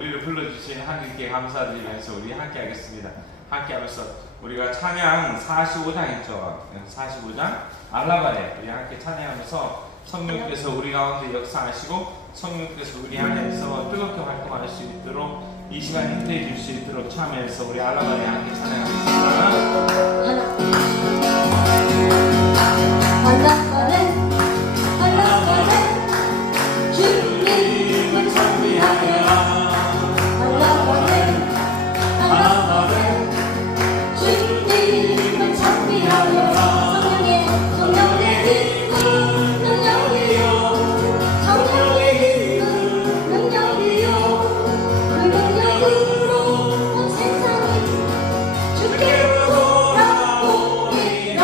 우리를 불러주신 하나님께 감사드리면서 우리 함께 하겠습니다. 함께 하면서 우리가 찬양 45장 있죠. 45장 알라바레 우리 함께 찬양하면서 성령께서 우리 가운데 역사하시고 성령께서 우리 안에서 뜨겁게 활동할 수 있도록 이 시간 힘내해 줄 수 있도록 참여해서 우리 알라바레 함께 찬양하겠습니다. 알라바레 알라바레 주님을 찬미하여라. 주님을 찬미하여라. 성령의 힘은 능력이요 성령의 힘은 능력이요 그 능력으로 온 세상이 주께로 돌아오리라.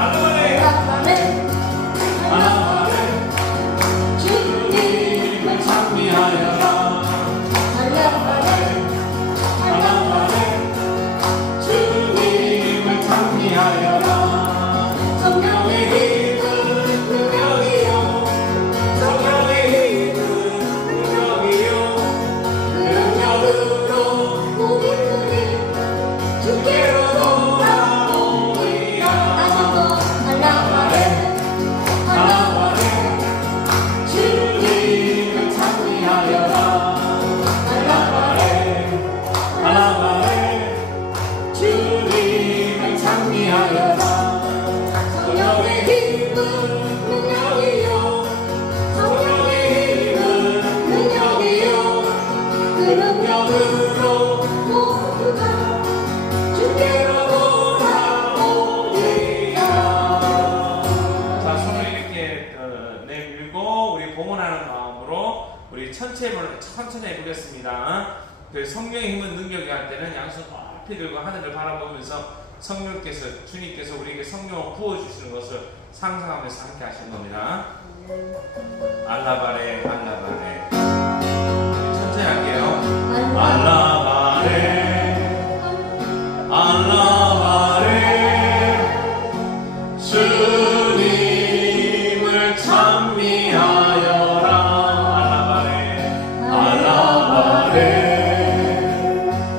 알라바레 알라바레 주님을 찬미하여라. 알라바레 성령의 힘은 능력이요 성령의 힘은 능력이요 그 능력으로 우리들이 주께로 돌아오리라. 다시 한번 알라바레 알라바레 주님을 찬미하여라. 알라바레 알라바레 주님을 찬미하여라. 성령의 힘은 능력이요 성령의 힘은 능력이요 그 능력으로 모두가 주께로 돌아오리라. 자, 손을 이렇게 내밀고 우리 봉헌하는 마음으로 우리 천천히 해보겠습니다. 그 성령의 힘은 능력이 할 때는 양손 높이 들고 하늘을 바라보면서 성령께서 주님께서 우리에게 성령을 부어주시는 것을 상상하면서 함께 하시는 겁니다. 알라바레 알라바레 천천히 할게요. 알라바레 알라바레 주님을 찬미하여라. 알라바레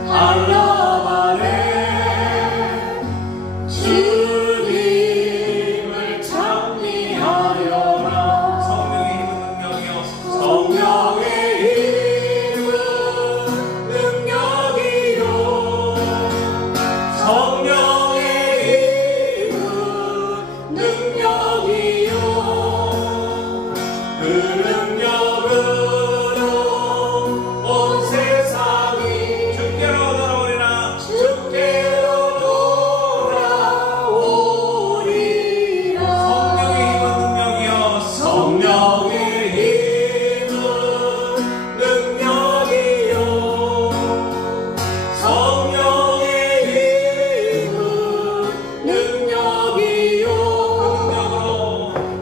알라바레 주님을 찬미하여라. 성령의 힘은 능력이요 성령의 힘은 능력이요 성령의 힘은 능력이요 그 능력으로 온 세상이 주께로 돌아오리라. 주께로 돌아오리라. 성령의 힘은 능력이요 성령의 힘은 능력이요 성령의 힘은 능력이요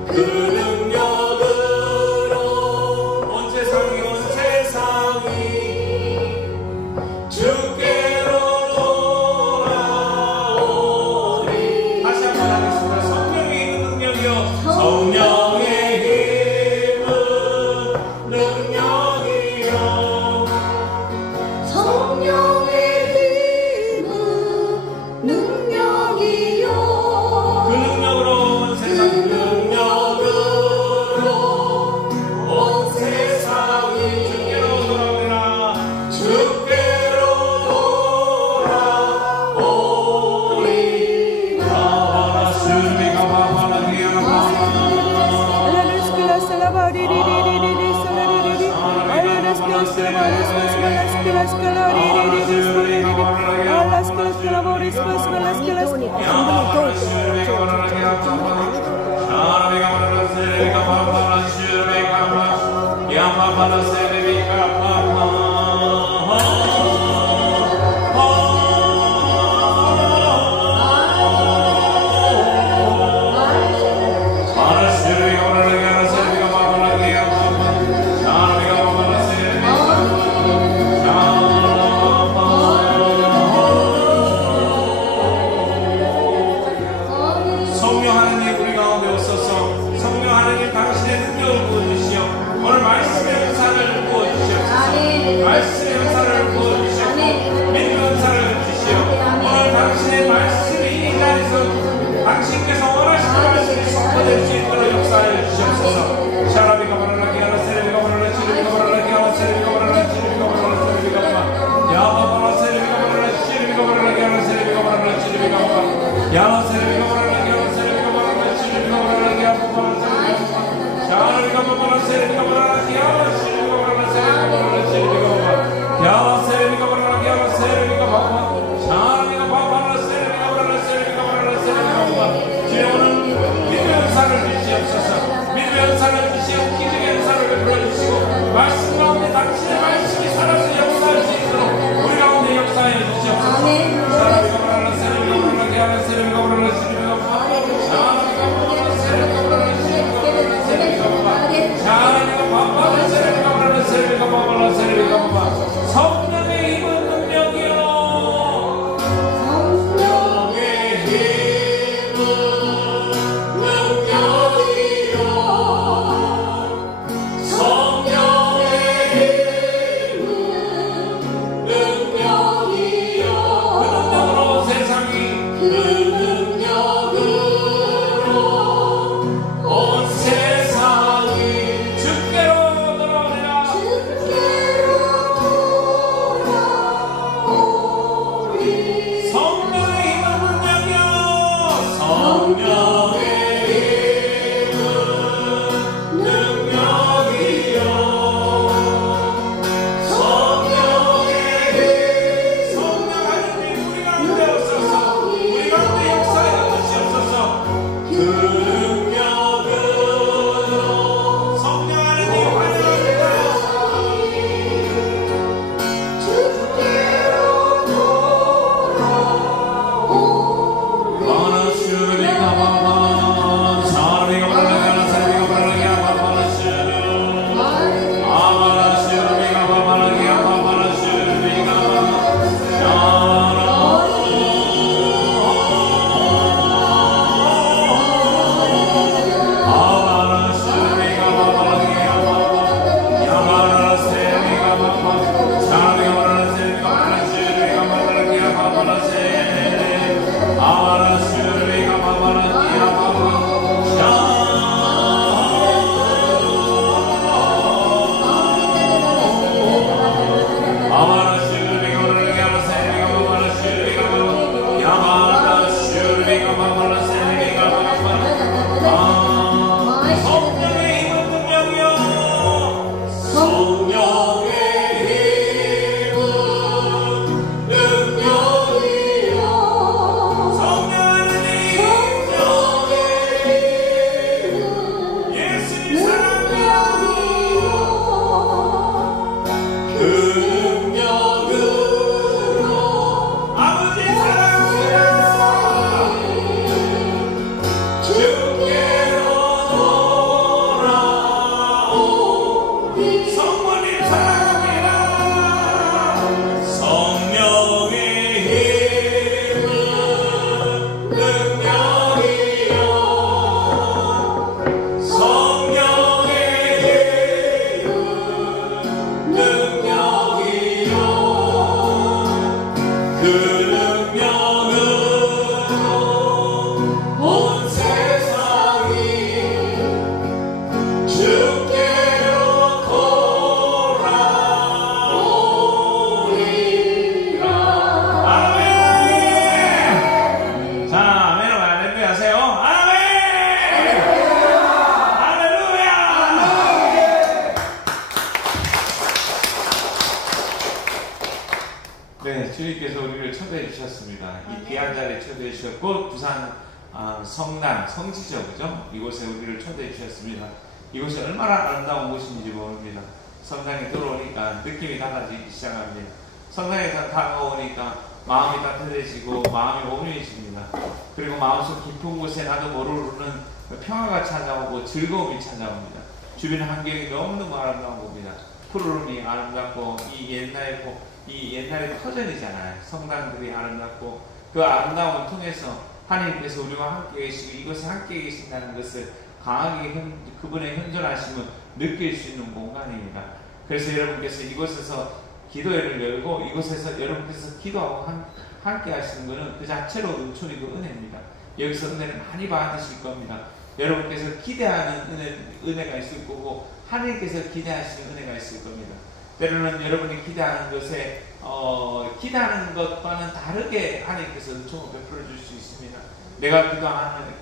그 능력으로 온 세상이 주께로 돌아오리. 다시 한번 하겠습니다. 성령의 힘은 능력이요 성령의 힘은 능력이요 성령의 힘은 능력이요 그 능력으로 온 세상이 온 세상이 주께로 돌아오리라. 주께로 돌아오리라. 주님이가 바라기야 성령 하나님 우리 가운데 오소서. 성령 하나님 당신의 능력을 부어주시오. 오늘 말씀의 은사를 네, 주님께서 우리를 초대해 주셨습니다. 이 귀한 자리에 초대해 주셨고 부산 성남 성지죠, 그죠? 이곳에 우리를 초대해 주셨습니다. 이곳이 얼마나 아름다운 곳인지 모릅니다. 성당에 들어오니까 느낌이 달라지기 시작합니다. 성당에 다가오니까 마음이 따뜻해지고 마음이 온유해집니다. 그리고 마음속 깊은 곳에 나도 모르는 평화가 찾아오고 즐거움이 찾아옵니다. 주변 환경이 너무너무 아름다운 겁니다. 푸르름이 아름답고 이 옛날의 터전이잖아요. 성당들이 아름답고 그 아름다움을 통해서 하나님께서 우리와 함께 계시고 이곳에 함께 계신다는 것을 강하게 그분의 현존하심을 느낄 수 있는 공간입니다. 그래서 여러분께서 이곳에서 기도회를 열고 이곳에서 여러분께서 기도하고 함께 하시는 것은 그 자체로 은총이고 은혜입니다. 여기서 은혜를 많이 받으실 겁니다. 여러분께서 기대하는 은혜가 있을 거고 하나님께서 기대하시는 은혜가 있을 겁니다. 때로는 여러분이 기대하는 것에 기대하는 것과는 다르게 하나님께서 은총을 베풀어 줄 수 있습니다. 내가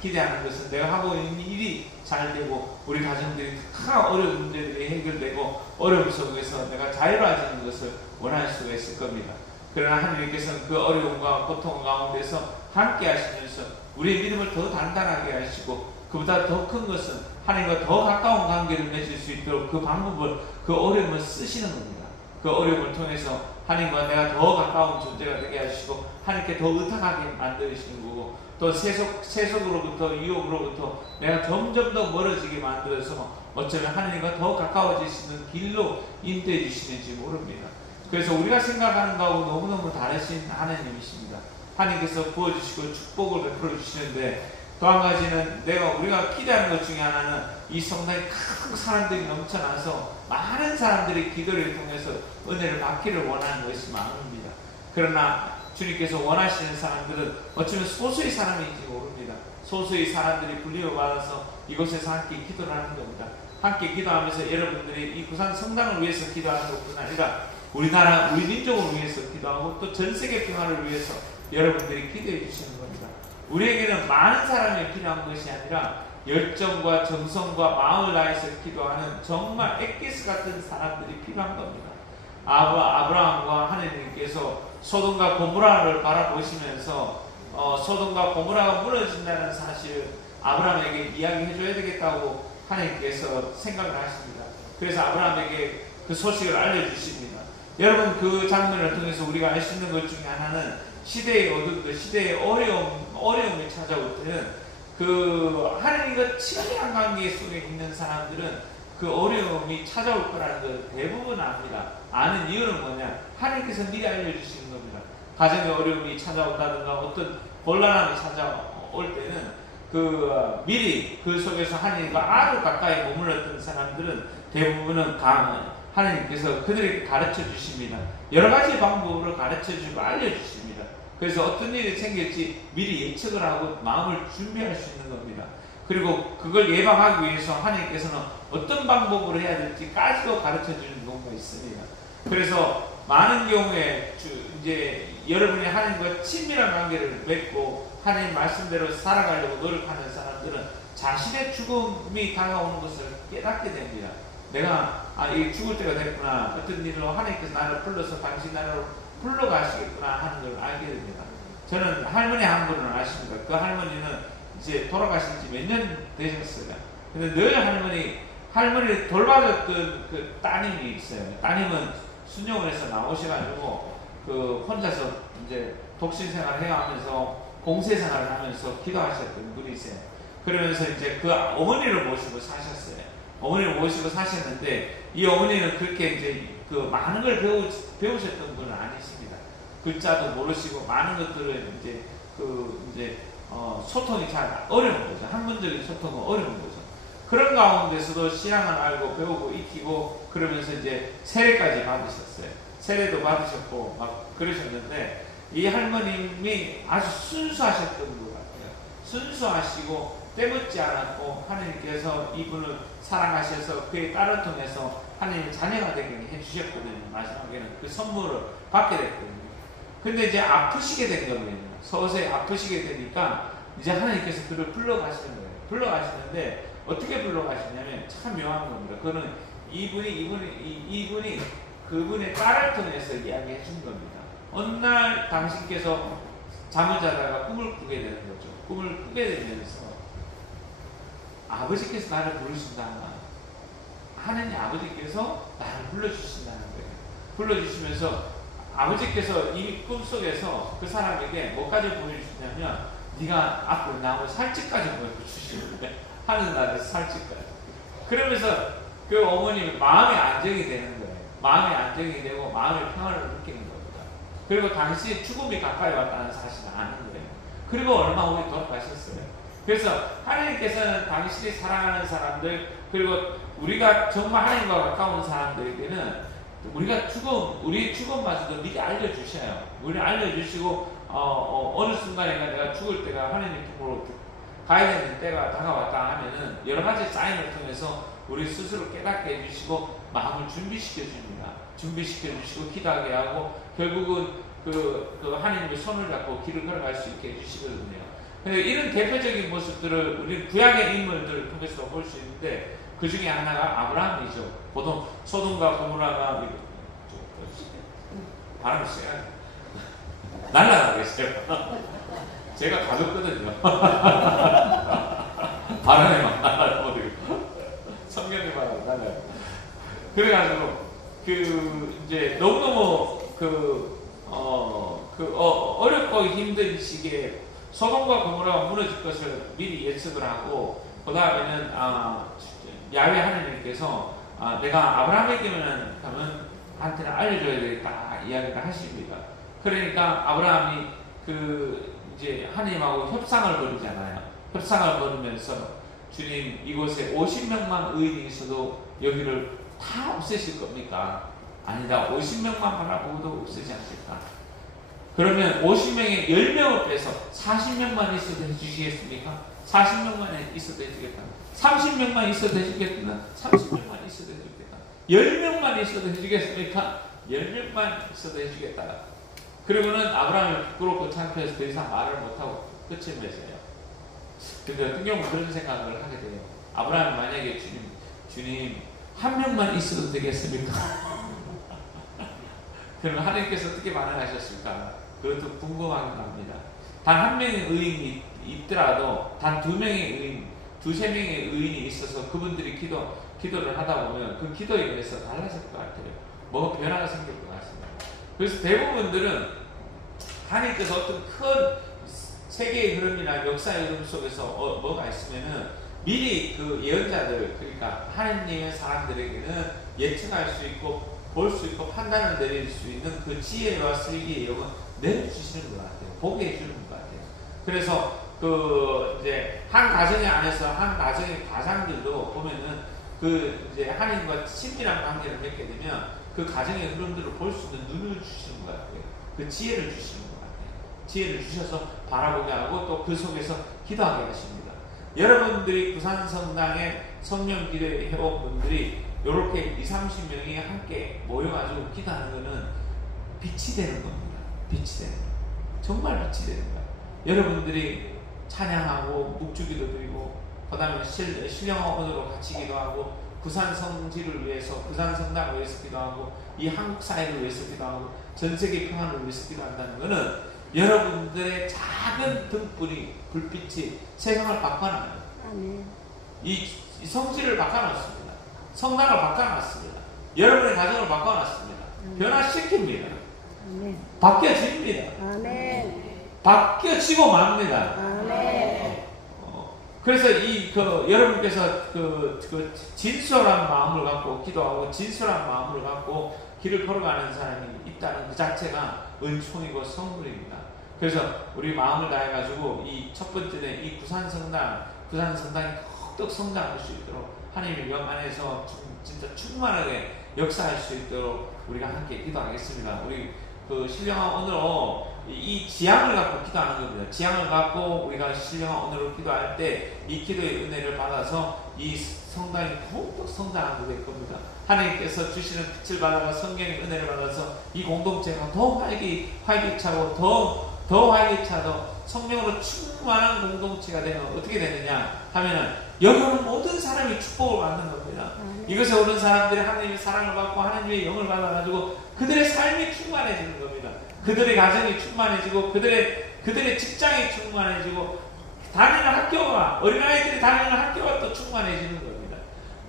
기대하는 것은 내가 하고 있는 일이 잘 되고 우리 가정들이 다 어려운 문제들이 해결되고 어려움 속에서 내가 자유로워지는 것을 원할 수가 있을 겁니다. 그러나 하나님께서는 그 어려움과 고통 가운데서 함께 하시면서 우리의 믿음을 더 단단하게 하시고 그보다 더 큰 것은 하나님과 더 가까운 관계를 맺을 수 있도록 그 방법을 그 어려움을 쓰시는 겁니다. 그 어려움을 통해서 하나님과 내가 더 가까운 존재가 되게 하시고 하나님께 더 의탁하게 만드시는 거고 또 세속으로부터 유혹으로부터 내가 점점 더 멀어지게 만들어서 어쩌면 하나님과 더 가까워지시는 길로 인도해 주시는지 모릅니다. 그래서 우리가 생각하는 거하고 너무너무 다르신 하나님이십니다. 하나님께서 부어주시고 축복을 베풀어 주시는데 또 한 가지는 우리가 기대하는 것 중에 하나는 이 성당에 큰 사람들이 넘쳐나서 많은 사람들이 기도를 통해서 은혜를 받기를 원하는 것이 마음입니다. 그러나 주님께서 원하시는 사람들은 어쩌면 소수의 사람인지 모릅니다. 소수의 사람들이 불리워받아서 이곳에서 함께 기도를 하는 겁니다. 함께 기도하면서 여러분들이 이 부산 성당을 위해서 기도하는 것뿐 아니라 우리나라, 우리 민족을 위해서 기도하고 또 전 세계 평화를 위해서 여러분들이 기도해 주시는 겁니다. 우리에게는 많은 사람이 필요한 것이 아니라 열정과 정성과 마음을 다해서 기도하는 정말 엑기스 같은 사람들이 필요한 겁니다. 아브라함과 하나님께서 소돔과 고모라를 바라보시면서 소돔과 고모라가 무너진다는 사실을 아브라함에게 이야기해줘야 되겠다고 하나님께서 생각을 하십니다. 그래서 아브라함에게 그 소식을 알려주십니다. 여러분 그 장면을 통해서 우리가 알 수 있는 것 중에 하나는 시대의 어둠들, 시대의 어려움이 찾아올 때는 그 하나님과 친밀한 관계 속에 있는 사람들은 그 어려움이 찾아올 거라는 걸 대부분 압니다. 아는 이유는 뭐냐? 하나님께서 미리 알려주시는 겁니다. 가정의 어려움이 찾아온다든가 어떤 곤란함이 찾아올 때는 미리 그 속에서 하나님과 아주 가까이 머물렀던 사람들은 대부분은 하나님께서 그들에게 가르쳐 주십니다. 여러 가지 방법으로 가르쳐 주고 알려주십니다. 그래서 어떤 일이 생길지 미리 예측을 하고 마음을 준비할 수 있는 겁니다. 그리고 그걸 예방하기 위해서 하나님께서는 어떤 방법으로 해야 될지까지도 가르쳐 주는 경우가 있습니다. 그래서 많은 경우에 이제 여러분이 하나님과 친밀한 관계를 맺고 하나님 말씀대로 살아가려고 노력하는 사람들은 자신의 죽음이 다가오는 것을 깨닫게 됩니다. 내가 이 죽을 때가 됐구나. 어떤 일로 하나님께서 나를 불러서 당신 나라로 불러가시겠구나 하는 걸 알게 됩니다. 저는 할머니 한 분을 아십니다. 그 할머니는 이제 돌아가신 지 몇 년 되셨어요. 근데 늘 할머니를 돌봐줬던 그 따님이 있어요. 따님은 순영원에서 나오셔가지고 혼자서 이제 독신 생활을 해가면서 공세 생활을 하면서 기도하셨던 분이세요. 그러면서 이제 그 어머니를 모시고 사셨어요. 어머니를 모시고 사셨는데 이 어머니는 그렇게 이제 많은 걸 배우셨던 분은 아니십니다. 글자도 모르시고 많은 것들을 이제 소통이 잘 어려운 거죠. 학문적인 소통은 어려운 거죠. 그런 가운데서도 신앙을 알고 배우고 익히고 그러면서 이제 세례까지 받으셨어요. 세례도 받으셨고 막 그러셨는데 이 할머님이 아주 순수하셨던 것 같아요. 순수하시고 때묻지 않았고 하나님께서 이분을 사랑하셔서 그의 딸을 통해서 하나님의 자녀가 되게 해주셨거든요. 마지막에는 그 선물을 받게 됐거든요. 근데 이제 아프시게 된 겁니다. 서서히 아프시게 되니까 이제 하나님께서 그를 불러가시는 거예요. 불러가시는데 어떻게 불러가시냐면 참 묘한 겁니다. 그거는 이분이 그분의 딸을 통해서 이야기해 준 겁니다. 어느 날 당신께서 잠을 자다가 꿈을 꾸게 되는 거죠. 꿈을 꾸게 되면서 아버지께서 나를 부르신다. 하느님 아버지께서 나를 불러주신다는 거예요. 불러주시면서 아버지께서 이 꿈속에서 그 사람에게 뭐까지 보여주시냐면 네가 앞으로 나오면 살찌까지 보여주시는데 하늘나라에서 살찌까지. 그러면서 그 어머님이 마음의 안정이 되는 거예요. 마음의 안정이 되고 마음의 평안을 느끼는 겁니다. 그리고 당시 죽음이 가까이 왔다는 사실을 아는 거예요. 그리고 얼마 후에 돌아가셨어요. 그래서 하나님께서는 당신이 사랑하는 사람들, 그리고 우리가 정말 하나님과 가까운 사람들에게는 우리 죽음마저도 미리 알려주셔요. 우리 알려주시고 어느 순간인가 내가 죽을 때가 하나님 품으로 가야 되는 때가 다가왔다 하면은 여러 가지 사인을 통해서 우리 스스로 깨닫게 해주시고 마음을 준비시켜 줍니다. 준비시켜 주시고 기도하게 하고 결국은 그 하나님의 손을 잡고 길을 걸어갈 수 있게 해주시거든요. 이런 대표적인 모습들을 우리 구약의 인물들을 통해서 볼 수 있는데 그 중에 하나가 아브라함이죠. 보통 소돔과 고모라가 바람이 쐬야 날라가겠어요. 제가 가졌거든요. 바람에 막 날라가버리고 성경에 막 날라가요. 그래가지고 이제 너무너무 어렵고 힘든 시기에 소돔과 고모라가 무너질 것을 미리 예측을 하고 그 다음에는 야훼 하나님께서 내가 아브라함에게는 가면 한테는 알려줘야 되겠다 이야기를 하십니다. 그러니까 아브라함이 이제 하나님하고 협상을 벌이잖아요. 협상을 벌이면서 주님 이곳에 50명만 의인이 있어도 여기를 다 없애실 겁니까? 아니다. 50명만 바라보고도 없애지 않겠다. 그러면 50명에 10명을 빼서 40명만 있어도 해주시겠습니까? 40명만 있어도 해주겠다. 30명만 있어도 해주겠다. 30명만 있어도 해주겠다. 10명만 있어도 해주겠습니까? 10명만 있어도 해주겠다. 그러고는 아브라함이 부끄럽고 창피해서 더 이상 말을 못하고 끝을 맺어요. 근데 어떤 경우는 그런 생각을 하게 돼요. 아브라함이 만약에 주님 한 명만 있어도 되겠습니까? 그러면 하나님께서 어떻게 반응하셨을까? 그것도 궁금한 겁니다. 단 한 명의 의인이 있더라도 단 두 명의 의인, 두세 명의 의인이 있어서 그분들이 기도를 하다 보면 그 기도에 의해서 달라질 것 같아요. 뭐가 변화가 생길 것 같습니다. 그래서 대부분들은 하나님께서 어떤 큰 세계의 흐름이나 역사의 흐름 속에서 뭐가 있으면은 미리 그 예언자들, 그러니까 하나님의 사람들에게는 예측할 수 있고 볼 수 있고 판단을 내릴 수 있는 그 지혜와 슬기의 영은 내려주시는 것 같아요. 보게 해주는 것 같아요. 그래서 이제 한 가정의 안에서 한 가정의 가장들도 보면은 이제 하나님과 친밀한 관계를 맺게 되면 그 가정의 흐름들을 볼 수 있는 눈을 주시는 것 같아요. 그 지혜를 주시는 것 같아요. 지혜를 주셔서 바라보게 하고 또 그 속에서 기도하게 하십니다. 여러분들이 부산성당에 성령 기도회 회원분들이 이렇게 20-30명이 함께 모여가지고 기도하는 것은 빛이 되는 겁니다. 빛이 되는 거예요. 정말 빛이 되는 거예요. 여러분들이 찬양하고 묵주기도 드리고 그 다음에 신령원으로 같이 기도하고 부산 성지를 위해서 부산 성당을 위해서 기도하고 이 한국 사회를 위해서 기도하고 전 세계 평안을 위해서 기도한다는 것은 여러분들의 작은 등불이 불빛이 세상을 바꿔놔요. 이 성지를 바꿔놨습니다. 성당을 바꿔놨습니다. 여러분의 가정을 바꿔놨습니다. 변화시킵니다. 바뀌어집니다. 바뀌어지고 맙니다. 그래서 여러분께서 진솔한 마음을 갖고 기도하고 진솔한 마음을 갖고 길을 걸어가는 사람이 있다는 그 자체가 은총이고 선물입니다. 그래서 우리 마음을 다해가지고 이 첫 번째는 이 부산성당이 톡톡 성장할 수 있도록 하나님의 영 안에서 진짜 충만하게 역사할 수 있도록 우리가 함께 기도하겠습니다. 우리 신령한 언어로 이 지향을 갖고 기도하는 겁니다. 지향을 갖고 우리가 신령한 언어로 기도할 때 이 기도의 은혜를 받아서 이 성당이 더욱더 성장하게 될 겁니다. 하나님께서 주시는 빛을 받아서 성경의 은혜를 받아서 이 공동체가 더 활기차고 더 활기차도 성령으로 충만한 공동체가 되면 어떻게 되느냐 하면은 여기 오는 모든 사람이 축복을 받는 겁니다. 이것에 오는 사람들이 하나님의 사랑을 받고 하나님의 영을 받아가지고 그들의 삶이 충만해지는 겁니다. 그들의 가정이 충만해지고 그들의 직장이 충만해지고 다니는 학교가 어린아이들이 다니는 학교가 또 충만해지는 겁니다.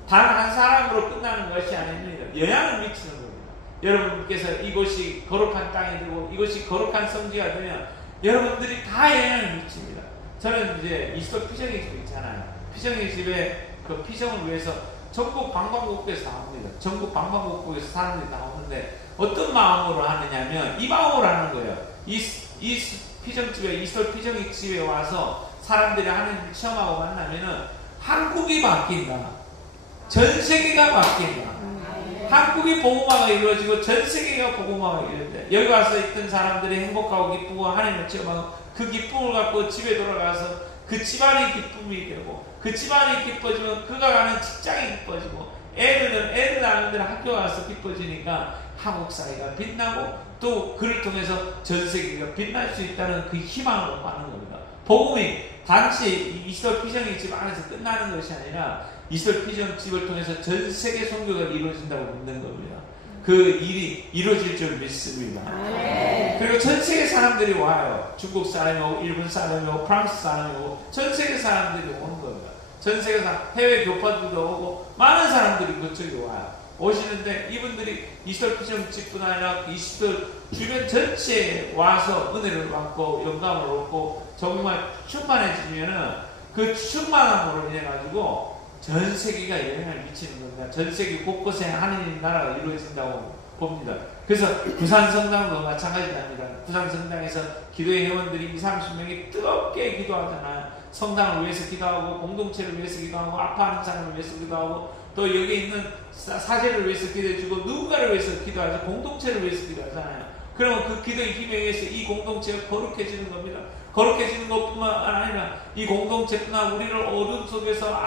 단 한 사람으로 끝나는 것이 아닙니다. 영향을 미치는 겁니다. 여러분께서 이곳이 거룩한 땅이 되고 이곳이 거룩한 성지가 되면 여러분들이 다 영향을 미칩니다. 저는 이제 이스터 피정의 집 있잖아요. 피정의 집에 그 피정을 위해서 전국 방방곡곡에서 나옵니다. 전국 방방곡곡에서 사람들이 나오는데 어떤 마음으로 하느냐면 이 마음으로 하는 거예요. 이 피정집에 이스터 피정의 집에 와서 사람들이 하나님을 체험하고 만나면은 한국이 바뀐다. 전 세계가 바뀐다. 한국이 복음화가 이루어지고 전 세계가 복음화가 이루어진다. 여기 와서 있던 사람들이 행복하고 기쁘고 하나님을 체험하고 그 기쁨을 갖고 집에 돌아가서 그 집안이 기쁨이 되고 그 집안이 기뻐지면 그가 가는 직장이 기뻐지고 애들 아이들 학교 가서 기뻐지니까 한국 사회가 빛나고 또 그를 통해서 전 세계가 빛날 수 있다는 그 희망으로 가는 겁니다. 복음이 단지 이스터 피정의 집 안에서 끝나는 것이 아니라 이스터 피정 집을 통해서 전 세계 선교가 이루어진다고 믿는 겁니다. 그 일이 이루어질 줄 믿습니다. 그리고 전 세계 사람들이 와요. 중국 사람이 오고 일본 사람이 오고 프랑스 사람이 오고 전 세계 사람들이 오는 겁니다. 전 세계 해외 교파들도 오고 많은 사람들이 그쪽에 와요. 오시는데 이분들이 이스터 피정 집뿐 아니라 이스터 주변 전체에 와서 은혜를 받고 영감을 얻고 정말 충만해지면은 그 충만함으로 인해 가지고 전 세계가 영향을 미치는 겁니다. 전 세계 곳곳에 하느님 나라가 이루어진다고 봅니다. 그래서 부산 성당도 마찬가지랍니다. 부산 성당에서 기도의 회원들이 20-30명이 뜨겁게 기도하잖아요. 성당을 위해서 기도하고 공동체를 위해서 기도하고 아파하는 사람을 위해서 기도하고 또 여기 있는 사제를 위해서 기도해주고 누군가를 위해서 기도하죠. 공동체를 위해서 기도하잖아요. 그러면 그 기도의 힘에 의해서 이 공동체가 거룩해지는 겁니다. 거룩해지는 것뿐만 아니라 이 공동체뿐만 우리를 어둠 속에서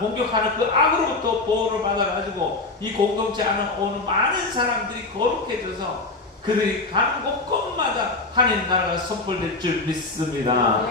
공격하는 그 악으로부터 보호를 받아가지고 이 공동체 안에 오는 많은 사람들이 거룩해져서 그들이 가는 곳곳마다 하나님 나라가 선포될 줄 믿습니다.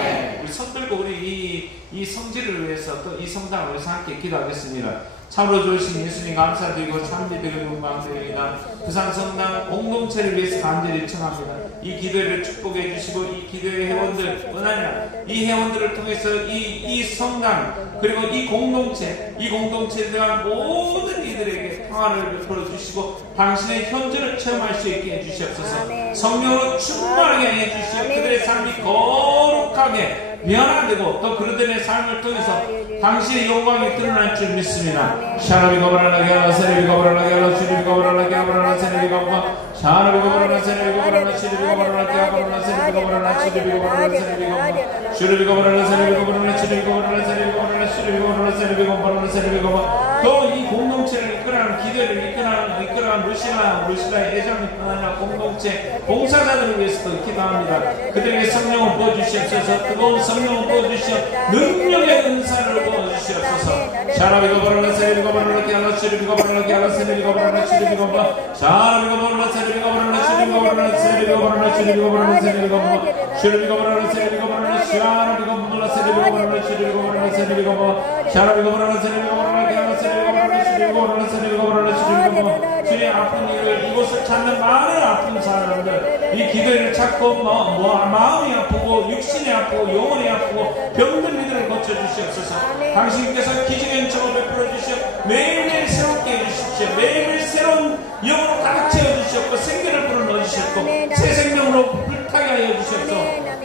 네. 우리 손들고 우리 이 성지를 위해서 또 이 성당을 위해서 함께 기도하겠습니다. 참으로 좋으신 예수님 감사드리고 참비드리고 영광드립니다. 부산 성당 공동체를 위해서 간절히 청합니다. 이 기도를 축복해 주시고 이 기도의 회원들 원하냐 이 회원들을 통해서 이 성당 그리고 이 공동체에 대한 모든 이들에게 평화를 베풀어 주시고 당신의 현존을 체험할 수 있게 해주시옵소서. 성령으로 충만하게 해주시어 그들의 삶이 거룩하게 변화되고 또 그들의 삶을 통해서 당신의 영광이 드러날 줄 믿습니다. 샤라비가브라라게 하라 세레비가브라라게 하라 시리비가브라라게 하라 세레비가브라 샤라비가브라라 세레비가브라라 시리비가브라라게 하라 세레비가브라라 시리비가브라라 세레비가브라 슈리비가브라라 세레비가브라라 시리비가브라라 세레비가브라라 시리비가브라라 세레비가브라라 세레비가브라 또 이 공동체를 이끌어가는 기도를 이끌어가는 루시라의 애장뿐 아니라 공동체 봉사자들을 위해서도 기도합니다. 그들에게 성령을 부어주시옵소서. 뜨거운 성령을 부어주시어 능력의 은사를 부어주시옵소서. 샤라비가브라라 세레비가브라라게 하라 시리비가브라라게 하라 세레비가브라라 시리비가브라 샤라비가브라라 세레비가브라라 시리비가브라라 세레비가브라라 시리비가브라라 세레비가브라 슈리비가브라라 세레비가브라라 샤라비가브라라 세레비가브라라 시리비가브라라 세레비가브라 샤라비가브라라 세레비가브라라게 하라 세레비가브라라 시리비가브라라 세레비가브라라 시리비가브라 주의 아픈 이들 이곳을 찾는 많은 아픈 사람들 이 기도를 찾고 마음이 아프고 육신이 아프고 영혼이 아프고 병든 이들을 고쳐주시옵소서. 당신께서 기적연적으로 베풀어 주시어 매일매일 새롭게 해주십시오. 매일매일 새로운 영으로 가득 채워주시옵고 생기를 불어넣어주시옵고 새 생명으로 불타게 하여 주시옵소서.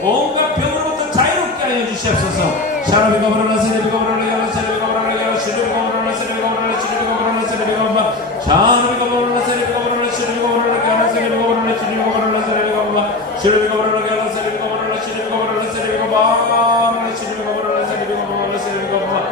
온갖 병으로부터 자유롭게 하여 주시옵소서. 샤라비가브라라 세레비가브라라 야라 세레비가브라라 야라 시리비가브라라 세레비가브라라 시리비가브라라 세레비가브라라 샤라비가브라라 세레비가브라라 시리비가브라라 야라 세레비가브라라 시리비가브라라 세레비가브라라 시리비가브라라 야라 세레비가브라라 시리비가브라라 세레비가브라라 시리비가브라라 세레비가브라라 세레비가브라라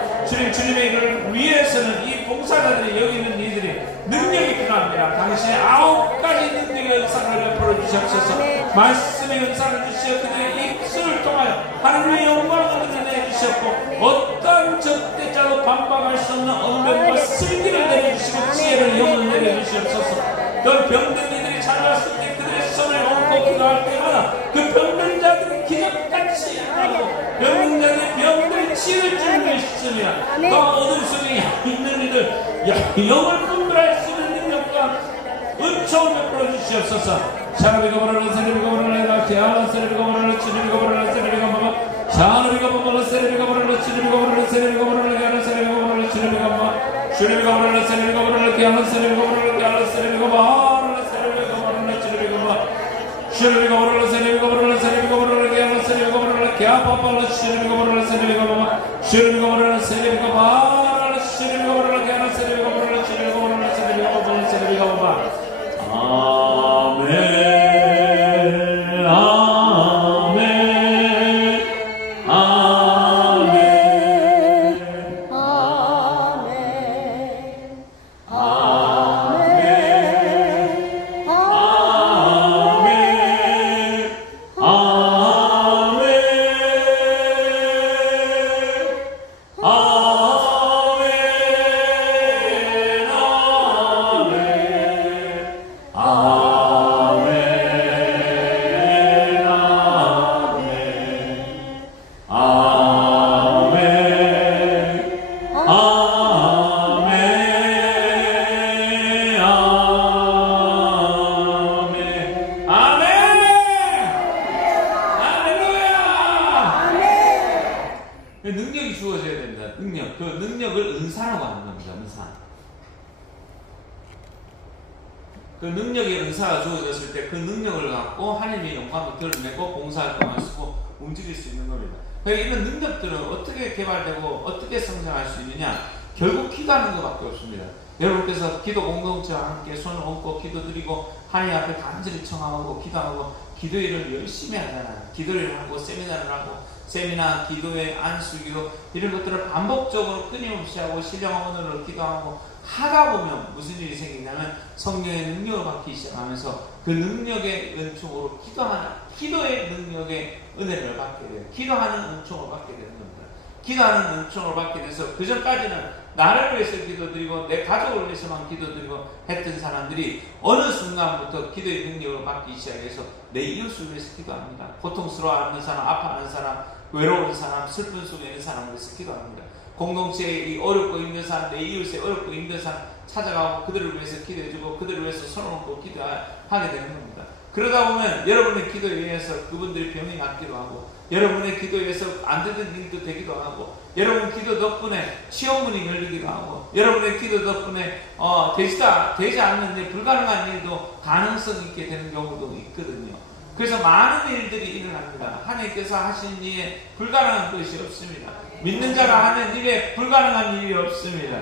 주님의 일을 위해서는 이 봉사자들이 여기 있는 이들이 능력이 필요합니다. 당신의 9가지 능력의 은사를 베풀어 주시옵소서. 말씀의 은사를 주시어 그들의 입술을 통하여 하나님의 영광을 드러내 주시옵고 어떤 적대자도 반박할 수 없는 언변과 슬기를 내려주시고 지혜를 영을 내려주시옵소서. 또 병든 이들이 찾아왔을 때 그들의 손을 얹고 기도할 때마다 그 병든 자들은 기적같이 하고 병든 자들의 병들이 치를 줄 믿습니다. 또 어둠 속에 있는 이들 영을 분별할 수 있는 능력과 은총을 베풀어 주시옵소서. 샤라비가 모르는 세레비가 모르는 나티아라 세레비가 모르는 치리비가 모르는 세레비가 모르는 샤라비가 모르는 세레비가 모르는 치리비가 모르는 세레비가 모르는 야라 세레비가 모르는 치리비가 모르는 슈리비가 모르는 세레비가 모르는 야라 세레비가 모르는 야라 세레비가 모르는 세레비가 모르는 치리비가 모르는 슈리비가 모르는 세레비가 모르는 세레비가 모르는 야라 세레비가 모르는 야바발라 슈리비가 모르는 세레비가 모르는 슈리비가 모르는 세레비가 모르는 슈리비가 모르는 야라 세레비가 모르는 치리비가 모르는 세레비가 모르는 세레비가 모르는 아멘. 능력이 주어져야 됩니다. 능력. 그 능력을 은사라고 하는 겁니다. 은사. 그 능력의 은사가 주어졌을 때 그 능력을 갖고 하나님의 영광을 드러내고 봉사활동을 쓰고 움직일 수 있는 겁니다. 그러니까 이런 능력들은 어떻게 개발되고 어떻게 성장할 수 있느냐? 결국 기도하는 것밖에 없습니다. 여러분께서 기도 공동체와 함께 손을 얹고 기도드리고 하나님 앞에 간절히 청하고 기도하고 기도 일을 열심히 하잖아요. 기도 일을 하고 세미나를 하고 세미나, 기도회, 안수기도 이런 것들을 반복적으로 끊임없이 하고 신령한 언어로 기도하고 하다 보면 무슨 일이 생기냐면 성령의 능력을 받기 시작하면서 그 능력의 은총으로 기도의 능력의 은혜를 받게 돼요. 기도하는 은총을 받게 되는 겁니다. 기도하는 은총을 받게 돼서 그 전까지는 나를 위해서 기도드리고 내 가족을 위해서만 기도드리고 했던 사람들이 어느 순간부터 기도의 능력을 받기 시작해서 내 이웃을 위해서 기도합니다. 고통스러워하는 사람, 아파하는 사람, 외로운 사람, 슬픈 속에 있는 사람을 위해서 기도합니다. 공동체에 어렵고 힘든 사람, 내 이웃에 어렵고 힘든 사람 찾아가고 그들을 위해서 기도해주고 그들을 위해서 손을 얹고 기도하게 되는 겁니다. 그러다 보면 여러분의 기도에 의해서 그분들이 병이 낫기도 하고 여러분의 기도에 의해서 안 되던 일도 되기도 하고 여러분 기도 덕분에 시험문이 열리기도 하고 여러분의 기도 덕분에 되지 않는 일, 불가능한 일도 가능성 있게 되는 경우도 있거든요. 그래서 많은 일들이 일어납니다. 하나님께서 하신 일에 불가능한 것이 없습니다. 믿는 자가 하는 일에 불가능한 일이 없습니다.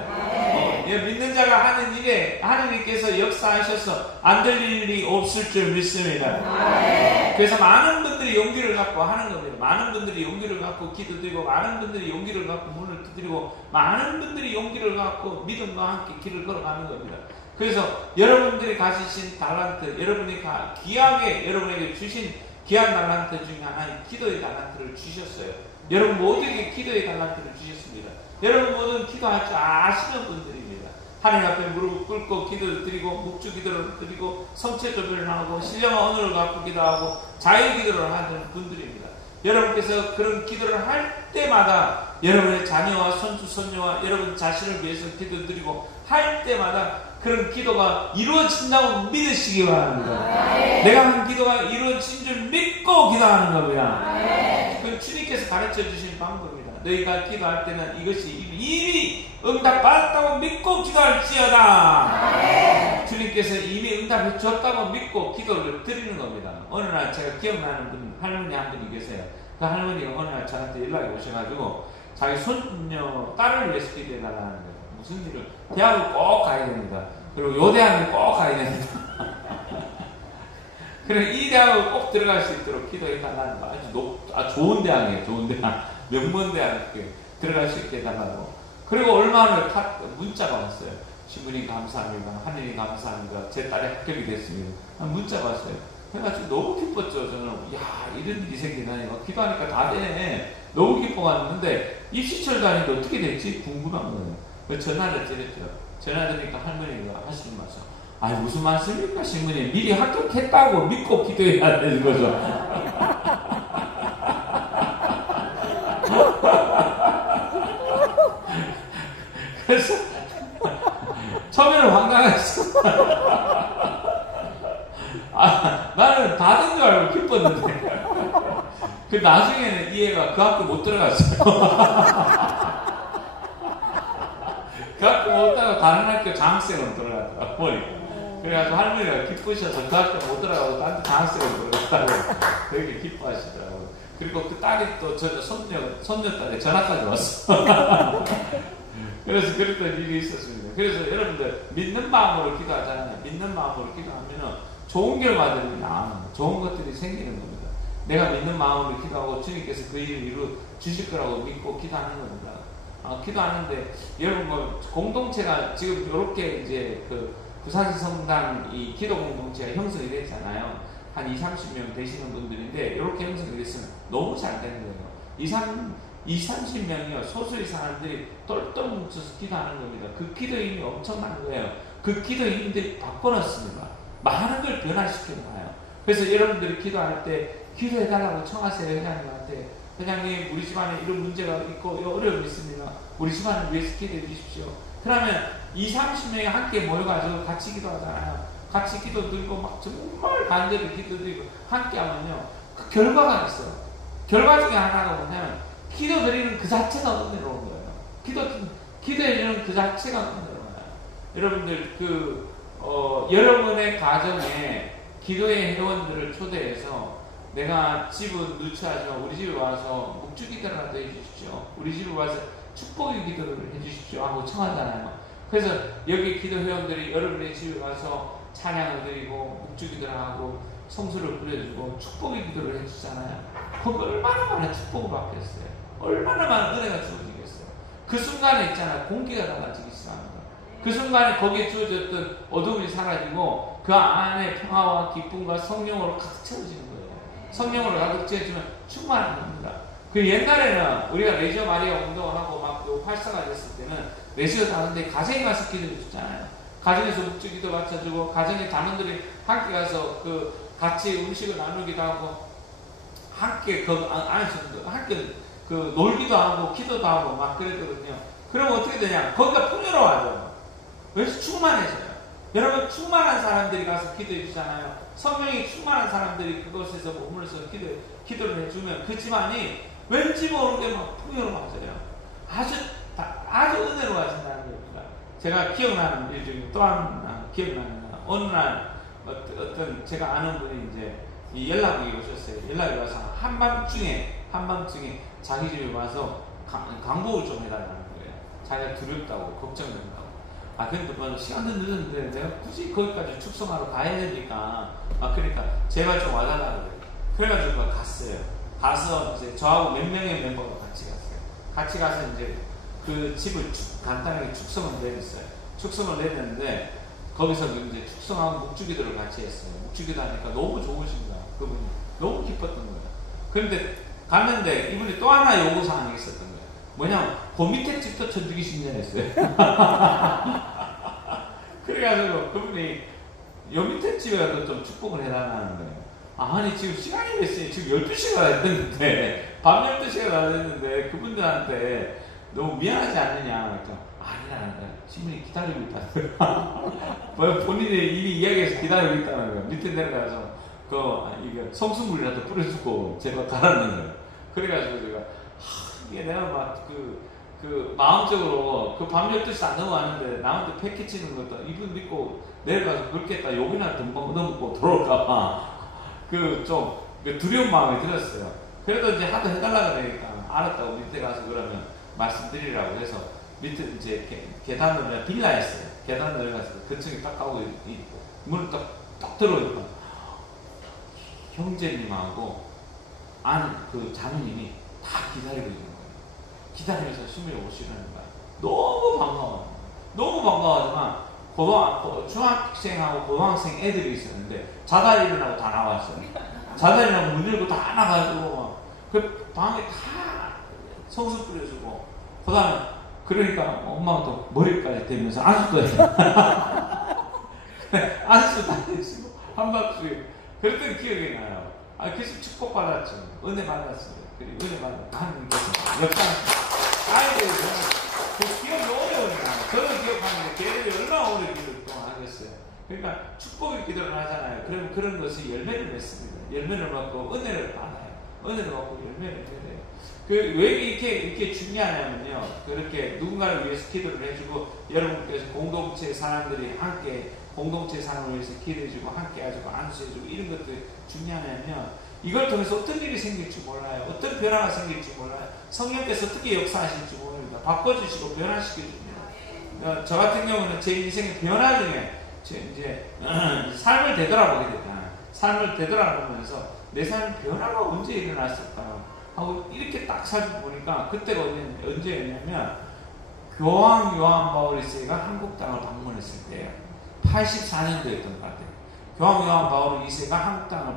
믿는 자가 하는 일에 하나님께서 역사하셔서 안 될 일이 없을 줄 믿습니다. 그래서 많은 분들이 용기를 갖고 하는 겁니다. 많은 분들이 용기를 갖고 기도드리고 많은 분들이 용기를 갖고 문을 두드리고 많은 분들이 용기를 갖고 믿음과 함께 길을 걸어가는 겁니다. 그래서 여러분들이 가지신 달란트, 여러분이 귀하게 여러분에게 주신 귀한 달란트 중에 하나인 기도의 달란트를 주셨어요. 여러분 모두에게 기도의 달란트를 주셨습니다. 여러분 모두는 기도할 줄 아시는 분들입니다. 하나님 앞에 무릎을 꿇고 기도를 드리고 묵주 기도를 드리고 성체 조별을 하고 신령한 언어를 갖고 기도하고 자유 기도를 하는 분들입니다. 여러분께서 그런 기도를 할 때마다 여러분의 자녀와 손주 손녀와 여러분 자신을 위해서 기도드리고 할 때마다 그런 기도가 이루어진다고 믿으시기 바랍니다. 내가 한 기도가 이루어진 줄 믿고 기도하는 겁니다. 그 주님께서 가르쳐 주신 방법입니다. 너희가 기도할 때는 이것이 이미 응답받았다고 믿고 기도할지어다. 주님께서 이미 응답해 줬다고 믿고 기도를 드리는 겁니다. 어느 날 제가 기억나는 분, 할머니 한 분이 계세요. 그 할머니가 어느 날 저한테 연락이 오셔가지고 자기 손녀 딸을 위해서 기도해달라는 거예요. 무슨 일을 대학을 꼭 가야 됩니다. 그리고 요 대학을 꼭 가야 됩니다. 그래 이 대학을 꼭 들어갈 수 있도록 기도해달라는 거 아주 좋은 대학이에요. 좋은 대학, 명문대학 들어갈 수 있게 해달라고. 그리고 얼마 후에 문자가 왔어요. 신부님 감사합니다. 하느님 감사합니다. 제 딸이 합격이 됐습니다. 문자가 왔어요. 그래가지고 너무 기뻤죠. 저는 이런 일이 생기다니 기도하니까 다 되네. 너무 기뻐갔는데 입시철도 아닌데 어떻게 됐지? 궁금한 거예요. 그래서 전화를 드렸죠. 전화 드리니까 할머니가 하시는 말씀. 무슨 말씀입니까 신부님? 미리 합격했다고 믿고 기도해야 되는 거죠. 그래서 처음에는 황당했어. 나는 다 된 줄 알고 기뻤는데. 그 나중에는 이 애가 그 학교 못 들어갔어요. 그 학교 못 들어가고 다른 학교 장학생으로 들어갔더라고요. 그래가지고 할머니가 기쁘셔서 그 학교 못 들어가고 딴 장학생으로 들어갔다고 되게 기뻐하시더라고요. 그리고 그 딸이 또 저 손녀딸에 전화까지 왔어. 그래서 그랬던 일이 있었습니다. 그래서 여러분들 믿는 마음으로 기도하잖아요. 믿는 마음으로 기도하면은 좋은 결과들이 나오는 거예요. 좋은 것들이 생기는 겁니다. 내가 믿는 마음으로 기도하고 주님께서 그 일을 이루 주실 거라고 믿고 기도하는 겁니다. 기도하는데 여러분 뭐 공동체가 지금 이렇게 이제 그 부산시 성당 이 기도 공동체가 형성이 됐잖아요. 한 20-30명 되시는 분들인데 이렇게 형성이 됐으면 너무 잘 되는 거예요. 20-30명이요. 소수의 사람들이 똘똘 뭉쳐서 기도하는 겁니다. 그 기도 힘이 엄청난 거예요. 그 기도 힘들이 바꿔놨습니다. 많은 걸 변화시켜놔요. 그래서 여러분들이 기도할 때 기도해달라고 청하세요. 회장님한테. 회장님 우리 집안에 이런 문제가 있고 어려움이 있습니다. 우리 집안을 위해서 기도해 주십시오. 그러면 20-30명이 함께 모여가지고 같이 기도하잖아요. 같이 기도 들고 막 정말 간절히 기도 드리고 함께 하면요. 그 결과가 있어요. 결과 중에 하나가 뭐냐면 기도 드리는 그 자체가 은혜로운 거예요. 기도해주는 그 자체가 은혜로운 거예요. 여러분들 여러분의 가정에 기도의 회원들을 초대해서 내가 집은 누추하지만 우리 집에 와서 묵주기도라도 해주십시오. 우리 집에 와서 축복의 기도를 해주십시오 하고 청하잖아요. 그래서 여기 기도 회원들이 여러분의 집에 와서 찬양을 드리고 묵주기도를 하고 성수를 부려주고 축복의 기도를 해주잖아요. 거기 얼마나 많은 축복을 받겠어요. 얼마나 많은 은혜가 주어지겠어요. 그 순간에 있잖아요. 공기가 달라지기 시작합니다. 그 순간에 거기에 주어졌던 어둠이 사라지고 그 안에 평화와 기쁨과 성령으로 가득 채워지는 거예요. 성령으로 가득 채워지면 충만한 겁니다. 그 옛날에는 우리가 레지오 마리아 운동을 하고 막 활성화 됐을 때는 레지오 다는데 가정에 가서 기도해 줬잖아요. 가정에서 묵주기도 맞춰주고 가정의 단원들이 함께 가서 그 같이 음식을 나누기도 하고 함께 그 안에서 함께 그 놀기도 하고 기도도 하고 막 그랬거든요. 그러면 어떻게 되냐? 거기가 풍요로워져. 그래서 충만해져요. 여러분 충만한 사람들이 가서 기도해 주잖아요. 성령이 충만한 사람들이 그곳에서 머물러서 기도를 해주면 그 집안이 왠지 모르게 막 풍요로워져요. 아주 은혜로워진다는 겁니다. 제가 기억나는 일 중에 또 하나 기억나는 어느 날 어떤 제가 아는 분이 이제 연락이 오셨어요. 연락이 와서 한밤중에 자기 집에 와서 강복을 좀 해달라는 거예요. 자기가 두렵다고 걱정된다고. 근데 뭐 시간도 늦었는데 내가 굳이 거기까지 축성하러 가야 되니까 그러니까 제발 좀 와달라고 그래요. 그래가지고 갔어요. 가서 이제 저하고 몇 명의 멤버가 같이 갔어요. 같이 가서 이제 그 집을 간단하게 축성을 내렸어요. 축성을 내렸는데 거기서 이제 축성하고 묵주기도를 같이 했어요. 묵주기도 하니까 너무 좋으신 거야. 그분이 너무 기뻤던 거예요. 그런데 갔는데 이분이 또 하나 요구사항이 있었던 거예요. 뭐냐면 그 밑에 집도 천주기 신전했어요. 그래가지고 그분이 요 밑에 집에도 좀 축복을 해달라는 거예요. 아니 지금 시간이 몇 시에 지금 12시가 됐는데 밤 12시가 다 됐는데 그분들한테 너무 미안하지 않느냐. 아니야 시민이 기다리고 있다. 본인의 일이 이야기해서 기다리고 있다는 거예요. 밑에 내려가서 이게 성수물이라도 뿌려주고 제가 가라는 거예요. 그래가지고 제가 이게 내가 막 마음적으로 그 밤 12시 안 넘어왔는데 나한테 패키 치는 것도 이분 믿고 내려가서 그렇겠다 욕이나 듬벙 얻어먹고 돌아올까봐 좀 두려운 마음이 들었어요. 그래도 이제 하도 해달라고 하니까 알았다고 밑에 가서 그러면 말씀드리라고 해서 밑에 이제 계단을 빌라였어요. 계단 내려가서 근처에 딱 가고 있고 문을 딱 들어오니까 형제님하고 아는 그 자매님이 다 기다리고 있는 거예요. 기다리면서 수미를 오시라는 거야. 너무 반가워. 너무 반가워하지만 중학생하고 고등학생 애들이 있었는데 자다 일어나고 다 나왔어요. 자다 일어나고 문 열고 다 나가지고 그 방에 다 성수 뿌려주고 그다음에 그러니까 엄마가 또 머리까지 대면서 안수도 했어요. 안수도 해주고 한박씩 그랬던 기억이 나요. 그래서 축복받았죠. 은혜 받았어요. 그리고 은혜 받았고 하나님께서 역사하셨어요. 그 기억이 어려우니까 저는 기억하는데 걔들이 얼마나 오래 기도를 동안 하겠어요. 그러니까 축복의 기도를 하잖아요. 그러면 그런 것이 열매를 맺습니다. 열매를 맺고 은혜를 받아요. 은혜를 받고 열매를 맺어요. 왜 이렇게 중요하냐면요. 그렇게 누군가를 위해서 기도를 해주고 여러분께서 공동체 사람들이 함께 공동체 사람을 위해서 기도해주고 함께 해주고 안수해주고 이런 것들이 중요하냐면 이걸 통해서 어떤 일이 생길지 몰라요. 어떤 변화가 생길지 몰라요. 성령께서 어떻게 역사하실지 모릅니다. 바꿔주시고 변화시켜줍니다. 저 같은 경우는 제 인생의 변화 중에 이제 삶을 되돌아보게 됐다. 삶을 되돌아보면서 내 삶 변화가 언제 일어났을까 하고 이렇게 딱 살펴보니까 그때가 언제였냐면 교황 요한 바울 2세가 한국 땅을 방문했을 때예요. 84년도였던 것 같아요. 교황 요한 바울 2세가 한국 땅을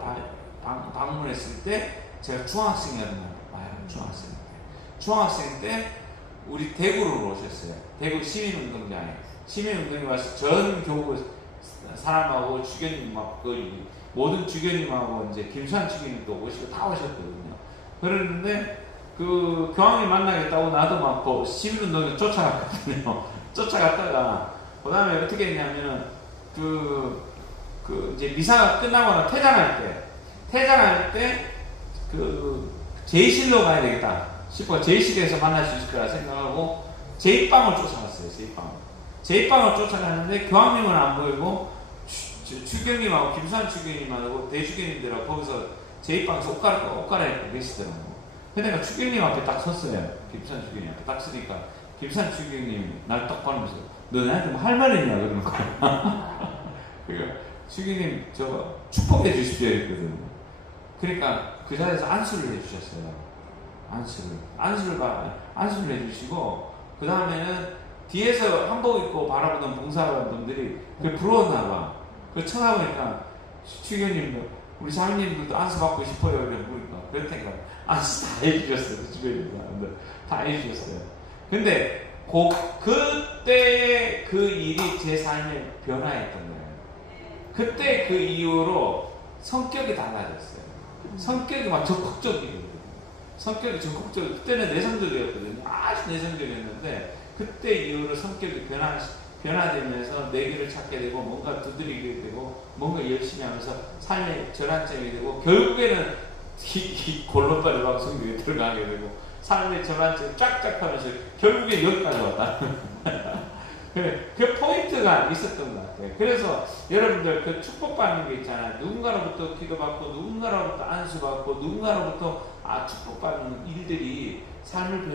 방문했을 때 제가 중학생이었나 봐요. 중학생 때 우리 대구로 오셨어요. 대구 시민운동장에 시민운동에 와서 전 교구 사람하고 주교님 막 모든 주교님하고 이제 김수환 주교님도 오시고 다 오셨거든요. 그랬는데 그 교황님 만나겠다고 나도 막 그 시민운동에 쫓아갔거든요. 쫓아갔다가 그 다음에 어떻게 했냐면 이제 미사가 끝나거나 퇴장할 때 그 제이실로 가야 되겠다 싶어 제이실에서 만날 수 있을 거라 생각하고 제이빵을 쫓아갔어요. 제이빵을 쫓아가는데 교황님은 안 보이고 주교님하고 김수환 주교님하고 대주교님들하고 거기서 제이빵에서 옷 갈아입고 계시더라고요. 근데 내가 주교님 앞에 딱 섰어요. 김수환 주교님 앞에 딱 서니까 김수환 주교님 날 딱 보면서 너 나한테 뭐 할 말 있냐 그러는 거야. 그러니까 주교님 저 축복해 주십시오 했거든요. 그러니까 그 자리에서 안수를 해주셨어요. 안수를 해주시고 그 다음에는 뒤에서 한복 입고 바라보던 봉사관분들이 그 부러웠나 봐. 그 쳐다보니까 주교님도 우리 장님들도 안수 받고 싶어요. 그랬다니까 안수 다 해주셨어요. 주교님들 다 해주셨어요. 근데 그때 그 일이 제 삶에 변화했던 거예요. 그때 그 이후로 성격이 달라졌어요. 성격이 막 적극적이거든요. 그때는 내성적이었거든요. 아주 내성적이었는데 그때 이후로 성격이 변화되면서 내 길을 찾게 되고 뭔가 두드리게 되고 뭔가 열심히 하면서 삶의 전환점이 되고 결국에는 골로빠를 막 성경에 들어가게 되고 삶의 전환점이 쫙쫙 하면서 결국에 여기까지 왔다. 그 포인트가 있었던 것 같아요. 그래서 여러분들 그 축복받는 게 있잖아요. 누군가로부터 기도받고 누군가로부터 안수받고 누군가로부터 축복받는 일들이 삶을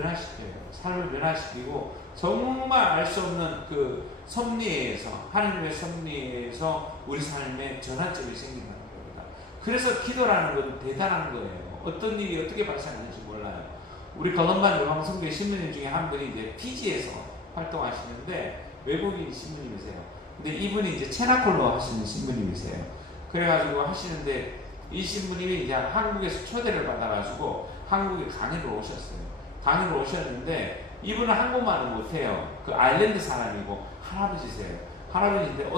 변화시키고 정말 알 수 없는 그 섭리에서 하나님의 섭리에서 우리 삶에 전환점이 생긴다는 겁니다. 그래서 기도라는 건 대단한 거예요. 어떤 일이 어떻게 발생하는지 몰라요. 우리 걸럼반 요방성교회 신부님 중에 한 분이 이제 피지에서 활동하시는데 외국인 신부님이세요. 근데 이분이 이제 체나콜로 하시는 신부님이세요. 그래가지고 하시는데 이 신부님이 이제 한국에서 초대를 받아가지고 한국에 강의를 오셨는데 이분은 한국말을 못해요. 그 아일랜드 사람이고 할아버지세요. 할아버지인데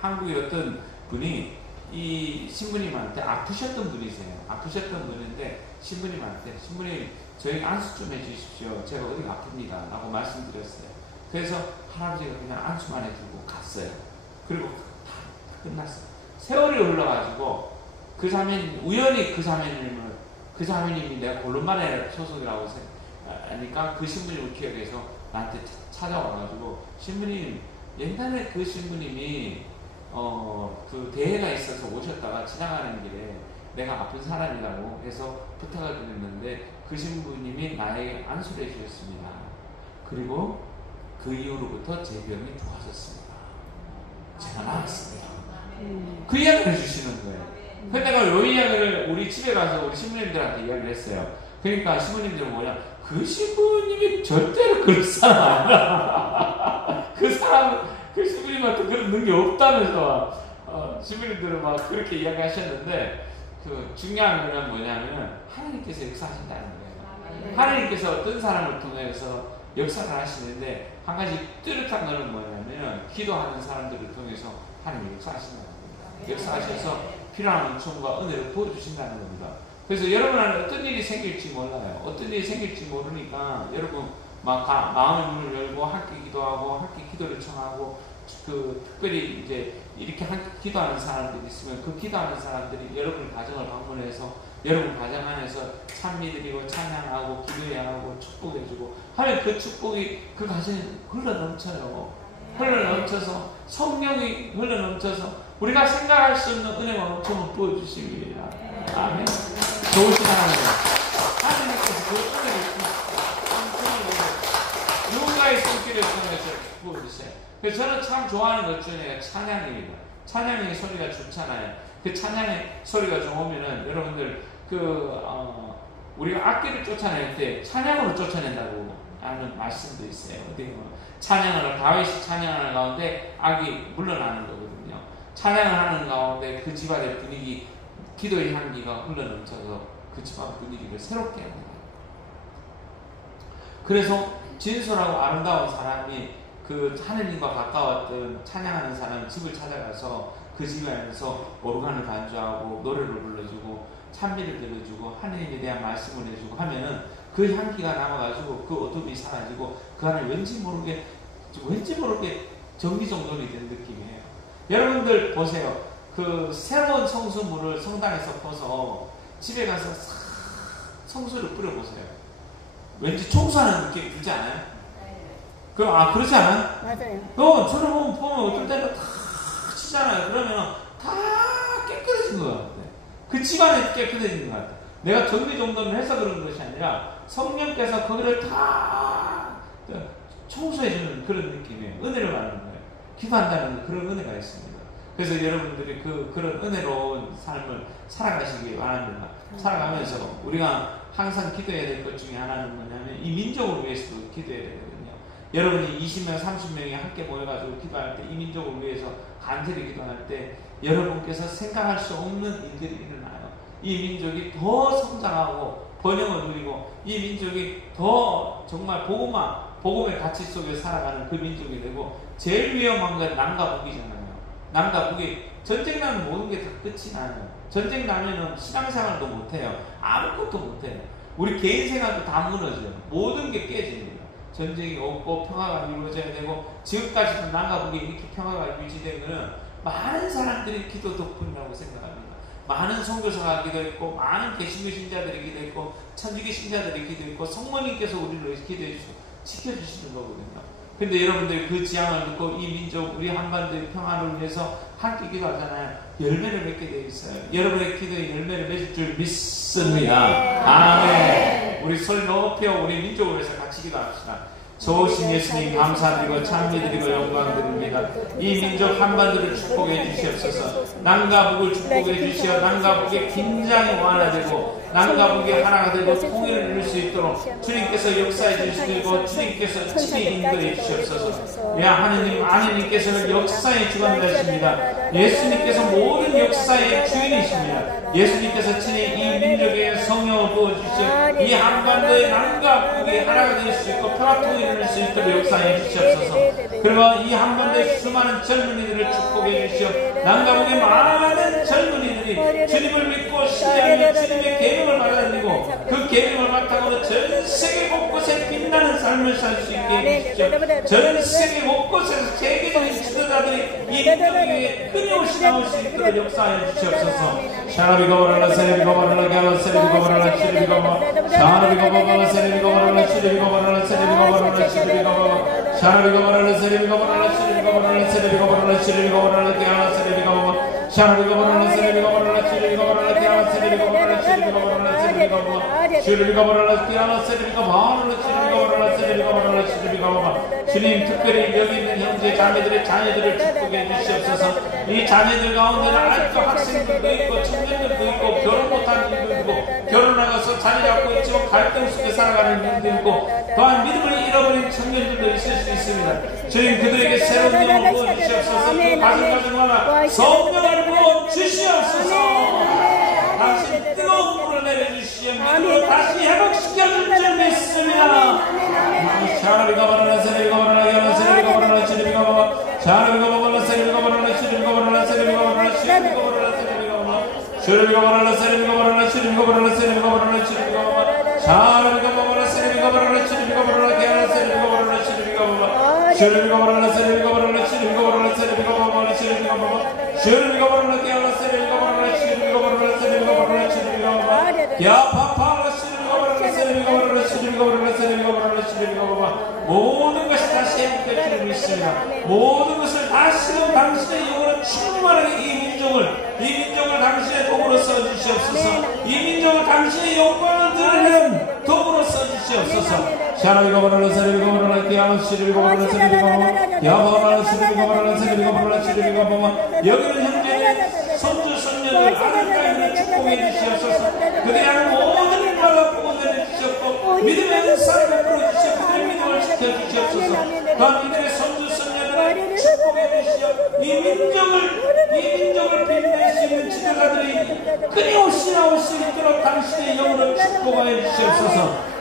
한국의 어떤 분이 이 신부님한테 아프셨던 분인데 신부님 저희 안수 좀 해주십시오. 제가 어디가 아픕니다 라고 말씀드렸어요. 그래서 할아버지가 그냥 안수만 해주고 갔어요. 그리고 다 끝났어요. 세월이 흘러가지고 우연히 그 자매님이 내가 골룸만에 소속이라고 하니까 그 신부님을 기억해서 나한테 찾아와가지고 신부님 옛날에 그 신부님이 그 대회가 있어서 오셨다가 지나가는 길에 내가 아픈 사람이라고 해서 부탁을 드렸는데 그 신부님이 나에게 안수를 해주셨습니다. 그리고 그 이후로부터 제 병이 좋아졌습니다. 제가 나았습니다. 그 이야기를 해주시는 거예요. 근데 내가 이 이야기를 우리 집에 가서 우리 신부님들한테 이야기를 했어요. 그러니까 신부님들은 뭐냐, 그 신부님이 절대로 그럴 사람 아니야. 그 신부님한테 그런 능력이 없다면서 신부님들은 막 그렇게 이야기하셨는데 그 중요한 건 뭐냐면 하나님께서 역사하신다는 거예요. 하나님께서 어떤 사람을 통해서 역사를 하시는데 한 가지 뚜렷한 것은 뭐냐면 기도하는 사람들을 통해서 하나님이 역사하신다는 겁니다. 역사하셔서 필요한 은총과 은혜를 부어주신다는 겁니다. 그래서 여러분 안에 어떤 일이 생길지 몰라요. 어떤 일이 생길지 모르니까 여러분 막 마음의 문을 열고 함께 기도하고 함께 기도를 청하고 그 특별히 이제 이렇게 함께 기도하는 사람들이 있으면 그 기도하는 사람들이 여러분 가정을 방문해서 여러분 가정 안에서 찬미드리고 찬양하고 기도해하고 축복해주고 하면 그 축복이 그 가정에 흘러넘쳐요. 흘러넘쳐서 성령이 흘러넘쳐서 우리가 생각할 수 없는 은혜와 넘쳐서 부어주시기 위하여. 아멘. 좋으신 하나님, 하나님께서 그 은혜를 누군가의 손길을 통해서 부어주세요. 그래서 저는 참 좋아하는 것 중에 찬양입니다. 찬양의 소리가 좋잖아요. 그 찬양의 소리가 좋으면은 여러분들 우리가 악기를 쫓아낼 때 찬양으로 쫓아낸다고 하는 말씀도 있어요. 어디 찬양을 다윗이 찬양하는 가운데 악이 물러나는 거거든요. 찬양을 하는 가운데 그 집안의 분위기, 기도의 향기가 흘러넘쳐서 그 집안 분위기를 새롭게 합니다. 그래서 진솔하고 아름다운 사람이 그 하느님과 가까웠던 찬양하는 사람 집을 찾아가서 그 집안에서 오르간을 반주하고 노래를 불러주고 찬미를 들려주고 하느님에 대한 말씀을 해주고 하면은 그 향기가 남아가지고 그 어둠이 사라지고 그 안에 왠지 모르게 정기정돈이 된 느낌이에요. 여러분들 보세요. 그 새로운 성수물을 성당에서 퍼서 집에 가서 싹 성수를 뿌려보세요. 왠지 청소하는 느낌이 들지 않아요? 그렇지 않아요? 맞아요. 저를 보면 어떨 때는 다 치잖아요. 그러면 다 깨끗해진 것 같아요. 그 집안이 깨끗해진 것 같아요. 내가 정비정돈을 해서 그런 것이 아니라 성령께서 거기를 다 청소해주는 그런 느낌이에요. 은혜를 받는 거예요. 기도한다는 그런 은혜가 있습니다. 그래서 여러분들이 그런 은혜로운 삶을 살아가시기 바랍니다. 살아가면서 우리가 항상 기도해야 될 것 중에 하나는 뭐냐면 이 민족을 위해서도 기도해야 되거든요. 여러분이 20명, 30명이 함께 모여가지고 기도할 때 이 민족을 위해서 간절히 기도할 때 여러분께서 생각할 수 없는 일들이 일어나요. 이 민족이 더 성장하고 번영을 누리고 이 민족이 더 정말 복음의 가치 속에 살아가는 그 민족이 되고 제일 위험한 건 남과 북이잖아요. 남과 북이 전쟁 나면 모든 게 다 끝이 나요. 전쟁 나면은 신앙생활도 못해요. 아무것도 못해요. 우리 개인 생활도 다 무너져요. 모든 게 깨집니다. 전쟁이 없고 평화가 이루어져야 되고 지금까지도 남과 북이 이렇게 평화가 유지된 것은 많은 사람들이 기도 덕분이라고 생각합니다. 많은 선교사가 기도했고 많은 개신교 신자들이 기도했고 천주교 신자들이 기도했고 성모님께서 우리를 기도해 주시고 지켜주시는 거거든요. 근데 여러분들이 그 지향을 듣고 이 민족 우리 한반도의 평화를 위해서 함께 기도하잖아요. 열매를 맺게 되어 있어요. 여러분의 기도에 열매를 맺을 줄 믿습니다. 아멘. 우리 소리 높여 우리 민족을 위해서 같이 기도합시다. 좋으신 예수님 감사드리고 찬미드리고 영광드립니다. 이 민족 한반도를 축복해 주시옵소서. 남과 북을 축복해 주시어 남과 북의 긴장이 완화되고 남과 북이 하나가 되고 통일을 이룰 수 있도록 주님께서 역사해 주시고 주님께서 친히 인도해 주시옵소서. 하느님께서는 역사의 주관자이십니다. 예수님께서 모든 역사의 주인이십니다. 예수님께서 친히 이 민족의 성령을 부어주시어 이 한반도의 남과 북이 하나가 될 수 있고 평화 통일을 이룰 수 있도록 역사해 주시옵소서. 그리고 이 한반도의 수많은 젊은이들을 축복해 주시어 남과 북의 많은 젊은이들이 주님을 믿고 신뢰하며 주님의 계명을 받아들이고 그 계명을 바탕으로 전 세계 곳곳에 빛나는 삶을 살 수 있게 해주십시오. 전 세계 곳곳에서 세계적인 지도자들이 이 민족에게 끊임없이 나올 수 있도록 역사해 주시옵소서. 샤라비고바랄라 세레비고바랄라 갸라 세레비고바랄라 치르비고바 샤라비고바랄라 세레비고바랄라 치르비고바랄라 세레비고바랄라 치르비고바 샤라비고바랄라 세레비고바랄라 치르비고바랄라 세레비고바랄라 치르비고바랄라 갸라 세레비고바 샤라비고바랄라 세레비고바랄라 치르비고바랄라 갸라 세레비고바랄라 치르비고바랄라 세레비고바 치르비고바랄라 갸라 세레비고바랄라 치르비고바랄라 세레비고바랄라 치르비고바 주님 특별히 여기 있는 형제 자매들의 자녀들을 축복해 주시옵소서. 이 자녀들 가운데는 아직도 학생들도 있고 청년들도 있고 결혼 못한 일도 있고 결혼하고서 자리 잡고 있지만 갈등 속에 살아가는 일도 있고 또한 믿음을 잃어버린 청년들도 있을 수 있습니다. 주님 그들에게 새로운 영을 부어주시옵소서. 그 가정가정마다 성령을 부어주시옵소서. 당신 뜨거운 물을 내려주시어 믿음으로 다시 회복시켜줄 줄 믿습니다. 샤라비가 바라라 세레비가 바라라 야라 세레비가 바라라 치르비가 바라 샤라비가 바라라 세레비가 바라라 치르비가 바라라 세레비가 바라라 치르비가 바라라 세레비가 바라라 슈르비가 바라라 세레비가 바라라 치르비가 바라라 세레비가 바라라 치르비가 바라라 샤라비가 바라라 세레비가 바라라 치르비가 바라라 야라 세레비가 바라라 치르비가 바라라 모든 것이 다시 행복해 주를 믿습니다. 모든 것을 다시금 당신의 영으로 충만하게 이 민족을 당신의 도구로 써주시옵소서. 이 민족을 당신의 영광을 드리는 도구로 써주시옵소서. 여기는 형제의 손주 손녀들 아름다운 축복해 주시옵소서. 그들의 모든 나라 보고 내려주시옵고 믿음의 은사를 베풀어 주시옵고 그들의 믿음을 지켜주시옵소서. 또한 이들의 손주 손녀들을 축복해 주시옵고 이 민족을 빛낼 수 있는 지도자들이 끊임없이 나올 수 있도록 당신의 영으로 축복하여 주시옵소서.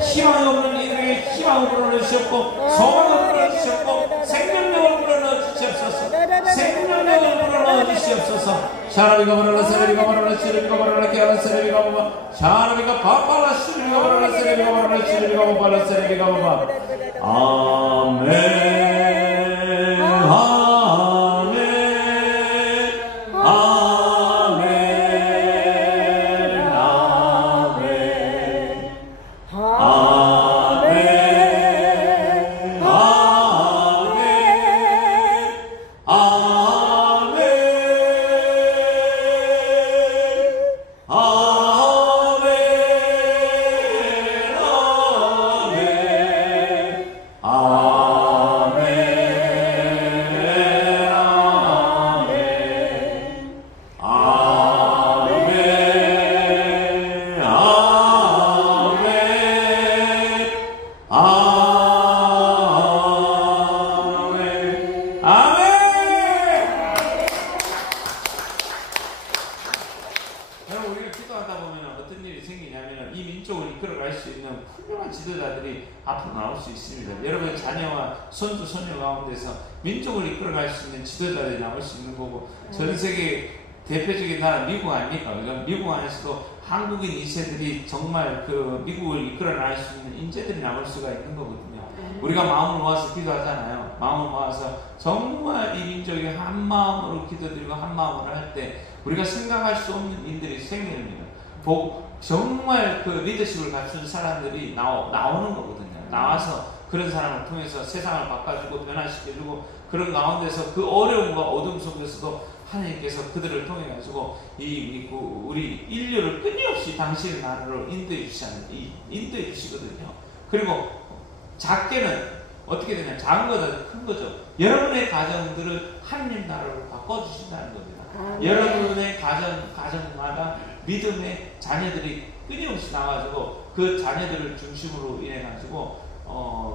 희망이 없는 이들에게 희망을 불어넣으시옵고 소망을 불어넣으시옵고 생명력을 불어넣으시옵소서. 생명력을 불어넣으시옵소서. 손주 손녀 가운데서 민족을 이끌어갈 수 있는 지도자들이 나올 수 있는 거고 전 세계 대표적인 나라 미국 아닙니까? 그러니까 미국 안에서도 한국인 2세들이 정말 그 미국을 이끌어낼 수 있는 인재들이 나올 수가 있는 거거든요. 우리가 마음을 모아서 기도하잖아요. 마음을 모아서 정말 이 민족이 한 마음으로 기도드리고 한 마음으로 할 때 우리가 생각할 수 없는 일들이 생깁니다. 정말 그 리더십을 갖춘 사람들이 나오는 거거든요. 나와서 그런 사람을 통해서 세상을 바꿔주고 변화시켜주고 그런 가운데서 그 어려움과 어둠 속에서도 하나님께서 그들을 통해 가지고 우리 인류를 끊임없이 당신의 나라로 인도해 주시거든요. 그리고 작게는 어떻게 되냐? 작은 거다 큰 거죠. 여러분의 가정들을 하나님 나라로 바꿔주신다는 겁니다. 여러분의 가정마다 믿음의 자녀들이 끊임없이 나와가지고 그 자녀들을 중심으로 인해 가지고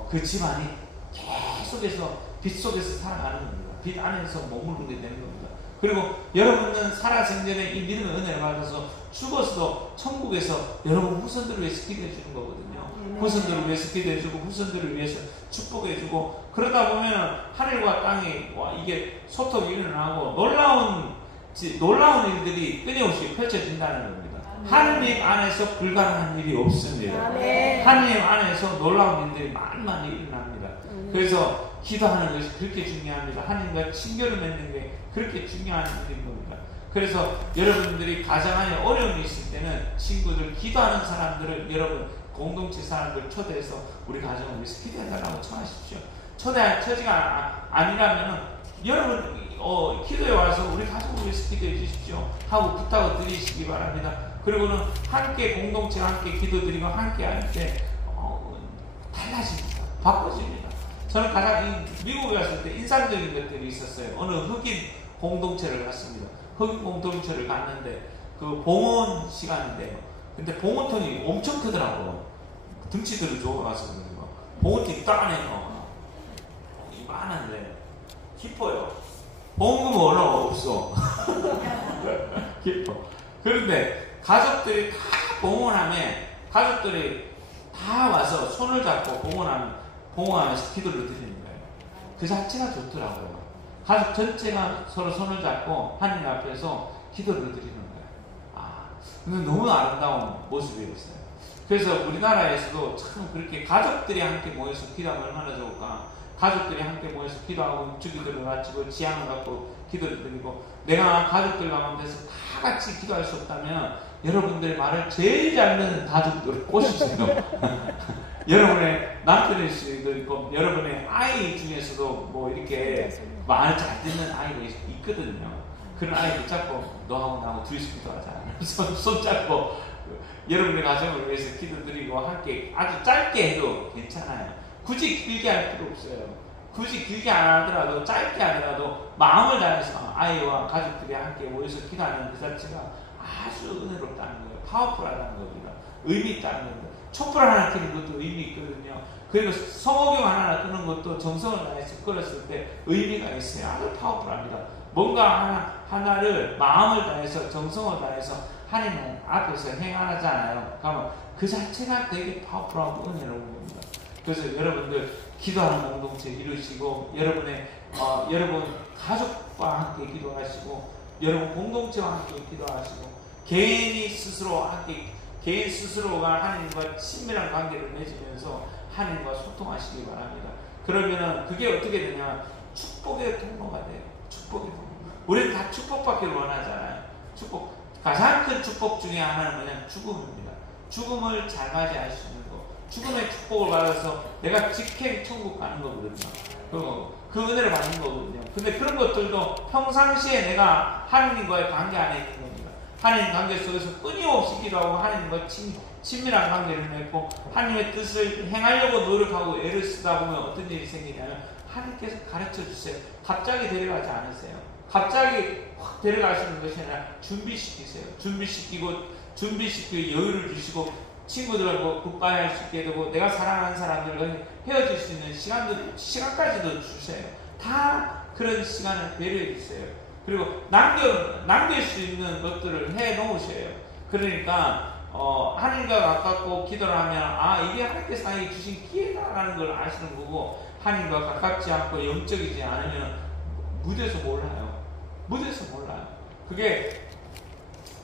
그 집안이 계속해서 빛 속에서 살아가는 겁니다. 빛 안에서 머무르게 되는 겁니다. 그리고 여러분은 살아생전에 이 믿음의 은혜를 받아서 죽어서도 천국에서 여러분 후손들을 위해서 기도해 주는 거거든요. 후손들을 위해서 기도해 주고 후손들을 위해서 축복해 주고 그러다 보면 하늘과 땅이 이게 소통이 일어나고 놀라운 일들이 끊임없이 펼쳐진다는 겁니다. 하느님 안에서 불가능한 일이 없습니다. 하느님 안에서 놀라운 일들이 많이 일어납니다. 그래서 기도하는 것이 그렇게 중요합니다. 하느님과 친교를 맺는 게 그렇게 중요한 일인 겁니다. 그래서 여러분들이 가정 안에 어려움이 있을 때는 친구들, 기도하는 사람들을 여러분 공동체 사람들 초대해서 우리 가정을 위해서 기도해달라고 청하십시오. 처지가 아니라면 여러분 기도에 와서 우리 가족을 위해서 기도해 주십시오 하고 부탁을 드리시기 바랍니다. 그리고는 함께 공동체가 함께 기도드리고 함께 할 때 달라집니다. 바꿔집니다. 저는 가장 미국에 갔을 때 인상적인 것들이 있었어요. 어느 흑인 공동체를 갔습니다. 흑인 공동체를 갔는데 그 봉헌 시간인데요. 근데 봉헌통이 엄청 크더라고요. 등치들을 좋아가서 그런가. 봉헌통이 딱 안에요. 이만한데 깊어요. 봉헌금은 얼마 없어. 깊어. 그런데 가족들이 다 봉헌하면 가족들이 다 와서 손을 잡고 봉헌하면서 기도를 드리는 거예요. 그 자체가 좋더라고요. 가족 전체가 서로 손을 잡고 하나님 앞에서 기도를 드리는 거예요. 너무 아름다운 모습이었어요. 그래서 우리나라에서도 참 그렇게 가족들이 함께 모여서 기도하면 얼마나 좋을까. 가족들이 함께 모여서 기도하고 주기도를 바치고 지향을 갖고 기도를 드리고, 내가 가족들 가운데서 다 같이 기도할 수 없다면 여러분들의 말을 제일 잘 듣는 가족들을 꼬시세요. 여러분의 남편일 수도 있고 여러분의 아이 중에서도 뭐 이렇게 말을 잘 듣는 아이가 있거든요. 그런 아이 붙잡고 너하고 나하고 둘이서 기도하자. 손잡고 여러분의 가정을 위해서 기도드리고 함께 아주 짧게 해도 괜찮아요. 굳이 길게 할 필요 없어요. 굳이 길게 안 하더라도 짧게 하더라도 마음을 다해서 아이와 가족들이 함께 모여서 기도하는 그 자체가 아주 은혜롭다는 거예요. 파워풀하다는 겁니다. 의미 있다는 겁니다. 촛불 하나 켜는 것도 의미 있거든요. 그리고 성호경 하나 끄는 것도 정성을 다해서 끌었을 때 의미가 있어요. 아주 파워풀합니다. 뭔가 하나를 마음을 다해서 정성을 다해서 하나님 앞에서 행하잖아요. 그러면 그 자체가 되게 파워풀하고 은혜로운 겁니다. 그래서 여러분들 기도하는 공동체 이루시고 여러분 가족과 함께 기도하시고 여러분 공동체와 함께 기도하시고 개인 스스로가 하나님과 친밀한 관계를 맺으면서 하나님과 소통하시기 바랍니다. 그러면은 그게 어떻게 되냐? 축복의 통로가 돼요. 축복의 통로. 우리는 다 축복받기를 원하잖아요. 가장 큰 축복 중에 하나는 뭐냐면 죽음입니다. 죽음을 잘 맞이할 수 있는 거. 죽음의 축복을 받아서 내가 직행 천국 가는 거거든요. 그 은혜를 받는 거거든요. 근데 그런 것들도 평상시에 내가 하나님과의 관계 안에 있는 겁니다. 하나님 관계 속에서 끊임없이 기도하고 하나님과 친밀한 관계를 맺고 하나님의 뜻을 행하려고 노력하고 애를 쓰다 보면 어떤 일이 생기냐면 하나님께서 가르쳐 주세요. 갑자기 데려가지 않으세요. 갑자기 확 데려가시는 것이 아니라 준비시키세요. 준비시키고 여유를 주시고 친구들하고 굿바이 할 수 있게 되고 내가 사랑하는 사람들과 헤어질 수 있는 시간까지도 주세요. 다 그런 시간을 배려해 주세요. 그리고 남길 수 있는 것들을 해 놓으셔요. 그러니까 하나님과 가깝고 기도를 하면 이게 하나님께서 나에게 주신 기회다라는 걸 아시는 거고, 하나님과 가깝지 않고 영적이지 않으면 무대에서 몰라요. 그게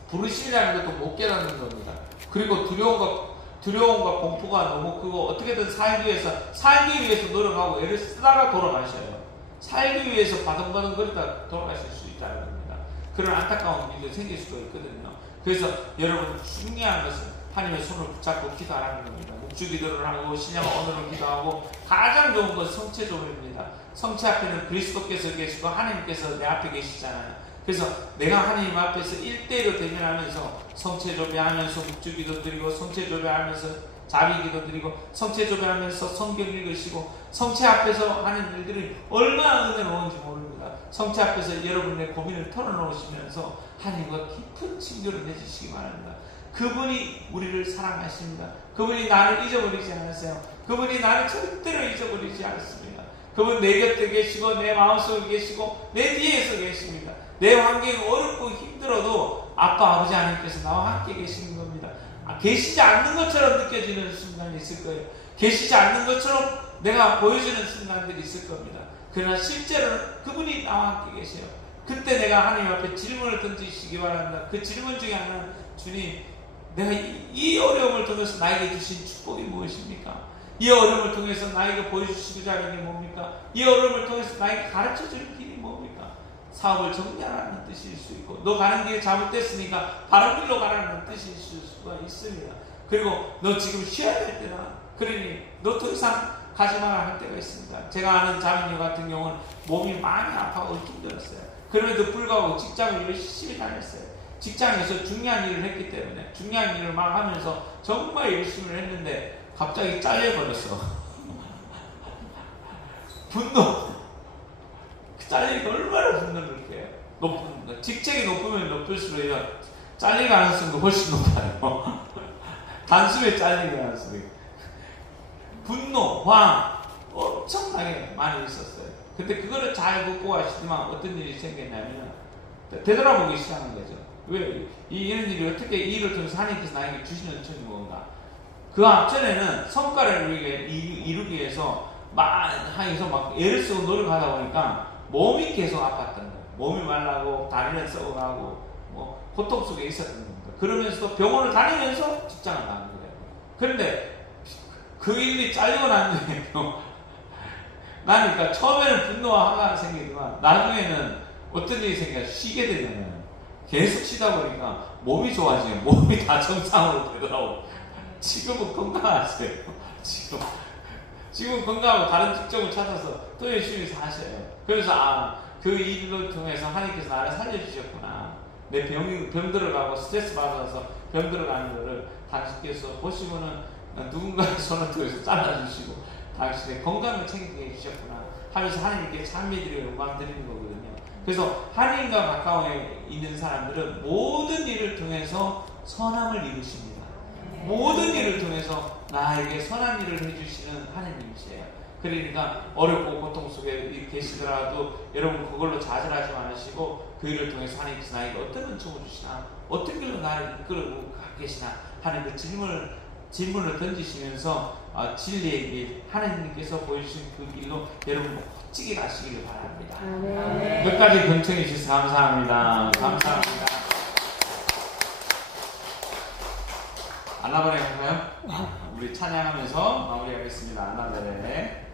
부르심이라는 것도 못 깨닫는 겁니다. 그리고 두려움과 공포가 너무 크고 어떻게든 살기 위해서 노력하고 애를 쓰다가 돌아가셔요. 살기 위해서 바둥바둥거리다 돌아가실 수 있다는 겁니다. 그런 안타까운 일도 생길 수도 있거든요. 그래서 여러분 중요한 것은 하나님의 손을 붙잡고 기도하라는 겁니다. 묵주기도를 하고 신약 언어로 기도하고 가장 좋은 것은 성체조입니다. 성체 앞에는 그리스도께서 계시고 하나님께서 내 앞에 계시잖아요. 그래서 내가 하나님 앞에서 1대1로 대면하면서 성체조배하면서 묵주기도 드리고 성체조배하면서 자비기도 드리고 성체조배하면서 성경 읽으시고 성체 앞에서 하는 일들이 얼마나 은혜로운지 모릅니다. 성체 앞에서 여러분의 고민을 털어놓으시면서 하나님과 깊은 친교를 맺으시기 바랍니다. 그분이 우리를 사랑하십니다. 그분이 나를 잊어버리지 않으세요. 그분이 나를 절대로 잊어버리지 않습니다. 그분 내 곁에 계시고 내 마음속에 계시고 내 뒤에서 계십니다. 내 환경이 어렵고 힘들어도 아빠 아버지 하나님께서 나와 함께 계시는 겁니다. 계시지 않는 것처럼 느껴지는 순간이 있을 거예요. 계시지 않는 것처럼 내가 보여지는 순간들이 있을 겁니다. 그러나 실제로는 그분이 나와 함께 계세요. 그때 내가 하나님 앞에 질문을 던지시기 바랍니다. 그 질문 중에 하나는 주님, 내가 이 어려움을 통해서 나에게 주신 축복이 무엇입니까? 이 어려움을 통해서 나에게 보여주시고자 하는 게 뭡니까? 이 어려움을 통해서 나에게 가르쳐줄 길이 뭡니까? 사업을 정리하라는 뜻일 수 있고, 너 가는 길이 잘못됐으니까 바른 길로 가라는 뜻일 수가 있습니다. 그리고 너 지금 쉬어야 될 때나, 그러니 너 더 이상 가지 마라 할 때가 있습니다. 제가 아는 자매님 같은 경우는 몸이 많이 아파서 힘들었어요. 그럼에도 불구하고 직장을 열심히 다녔어요. 직장에서 중요한 일을 했기 때문에 중요한 일을 막 하면서 정말 열심히 했는데 갑자기 잘려버렸어. 분노. 잘리니까 얼마나 분노를 해요. 직책이 높으면 높을수록 잘릴 가능성도 훨씬 높아요. 단숨에 잘릴 가능성이. 분노, 황 엄청나게 많이 있었어요. 근데 그거를 잘 극복하시지만 어떤 일이 생겼냐면 되돌아보기 시작한 거죠. 왜 이런 일이 어떻게 이 일을 통해서 하나님께서 나에게 주시는 은총이 뭔가. 그 앞전에는 성과를 이루기 위해서 막 애를 쓰고 노력하다 보니까 몸이 계속 아팠던 거예요. 몸이 말라고 다리는 썩어가고 고통 속에 있었던 겁니다. 그러면서도 병원을 다니면서 직장을 나가는 거예요. 그런데 그 일이 잘리고 난 뒤에 나니까 처음에는 분노와 화가 생기지만 나중에는 어떤 일이 생겨 쉬게 되면 계속 쉬다 보니까 몸이 좋아지고 몸이 다 정상으로 되더라고. 지금은 건강하세요. 지금 건강하고 다른 직종을 찾아서 또 열심히 사셔요. 그래서 그 일을 통해서 하나님께서 나를 살려주셨구나. 내 병 들어가고 스트레스 받아서 병 들어가는 거를 당신께서 보시면은 누군가의 손을 통해서 잘라주시고 당신의 건강을 챙기게 해주셨구나 하면서 하나님께 찬미드리고 영광 드리는 거거든요. 그래서 하나님과 가까워 있는 사람들은 모든 일을 통해서 선함을 이루십니다. 모든 일을 통해서 나에게 선한 일을 해주시는 하나님이세요. 그러니까 어렵고 고통 속에 계시더라도 여러분 그걸로 좌절하지 않으시고 그 일을 통해서 하나님께서 나에게 어떤 은총을 주시나 어떤 길로 나를 이끌고 계시나 하는 그 질문을 던지시면서 진리의 길 하나님께서 보여주신 그 길로 여러분 멋지게 가시기를 바랍니다. 끝까지 경청해 주셔서 감사합니다. 감사합니다. 안나바레 할까요? 우리 찬양하면서 마무리하겠습니다. 안나바레.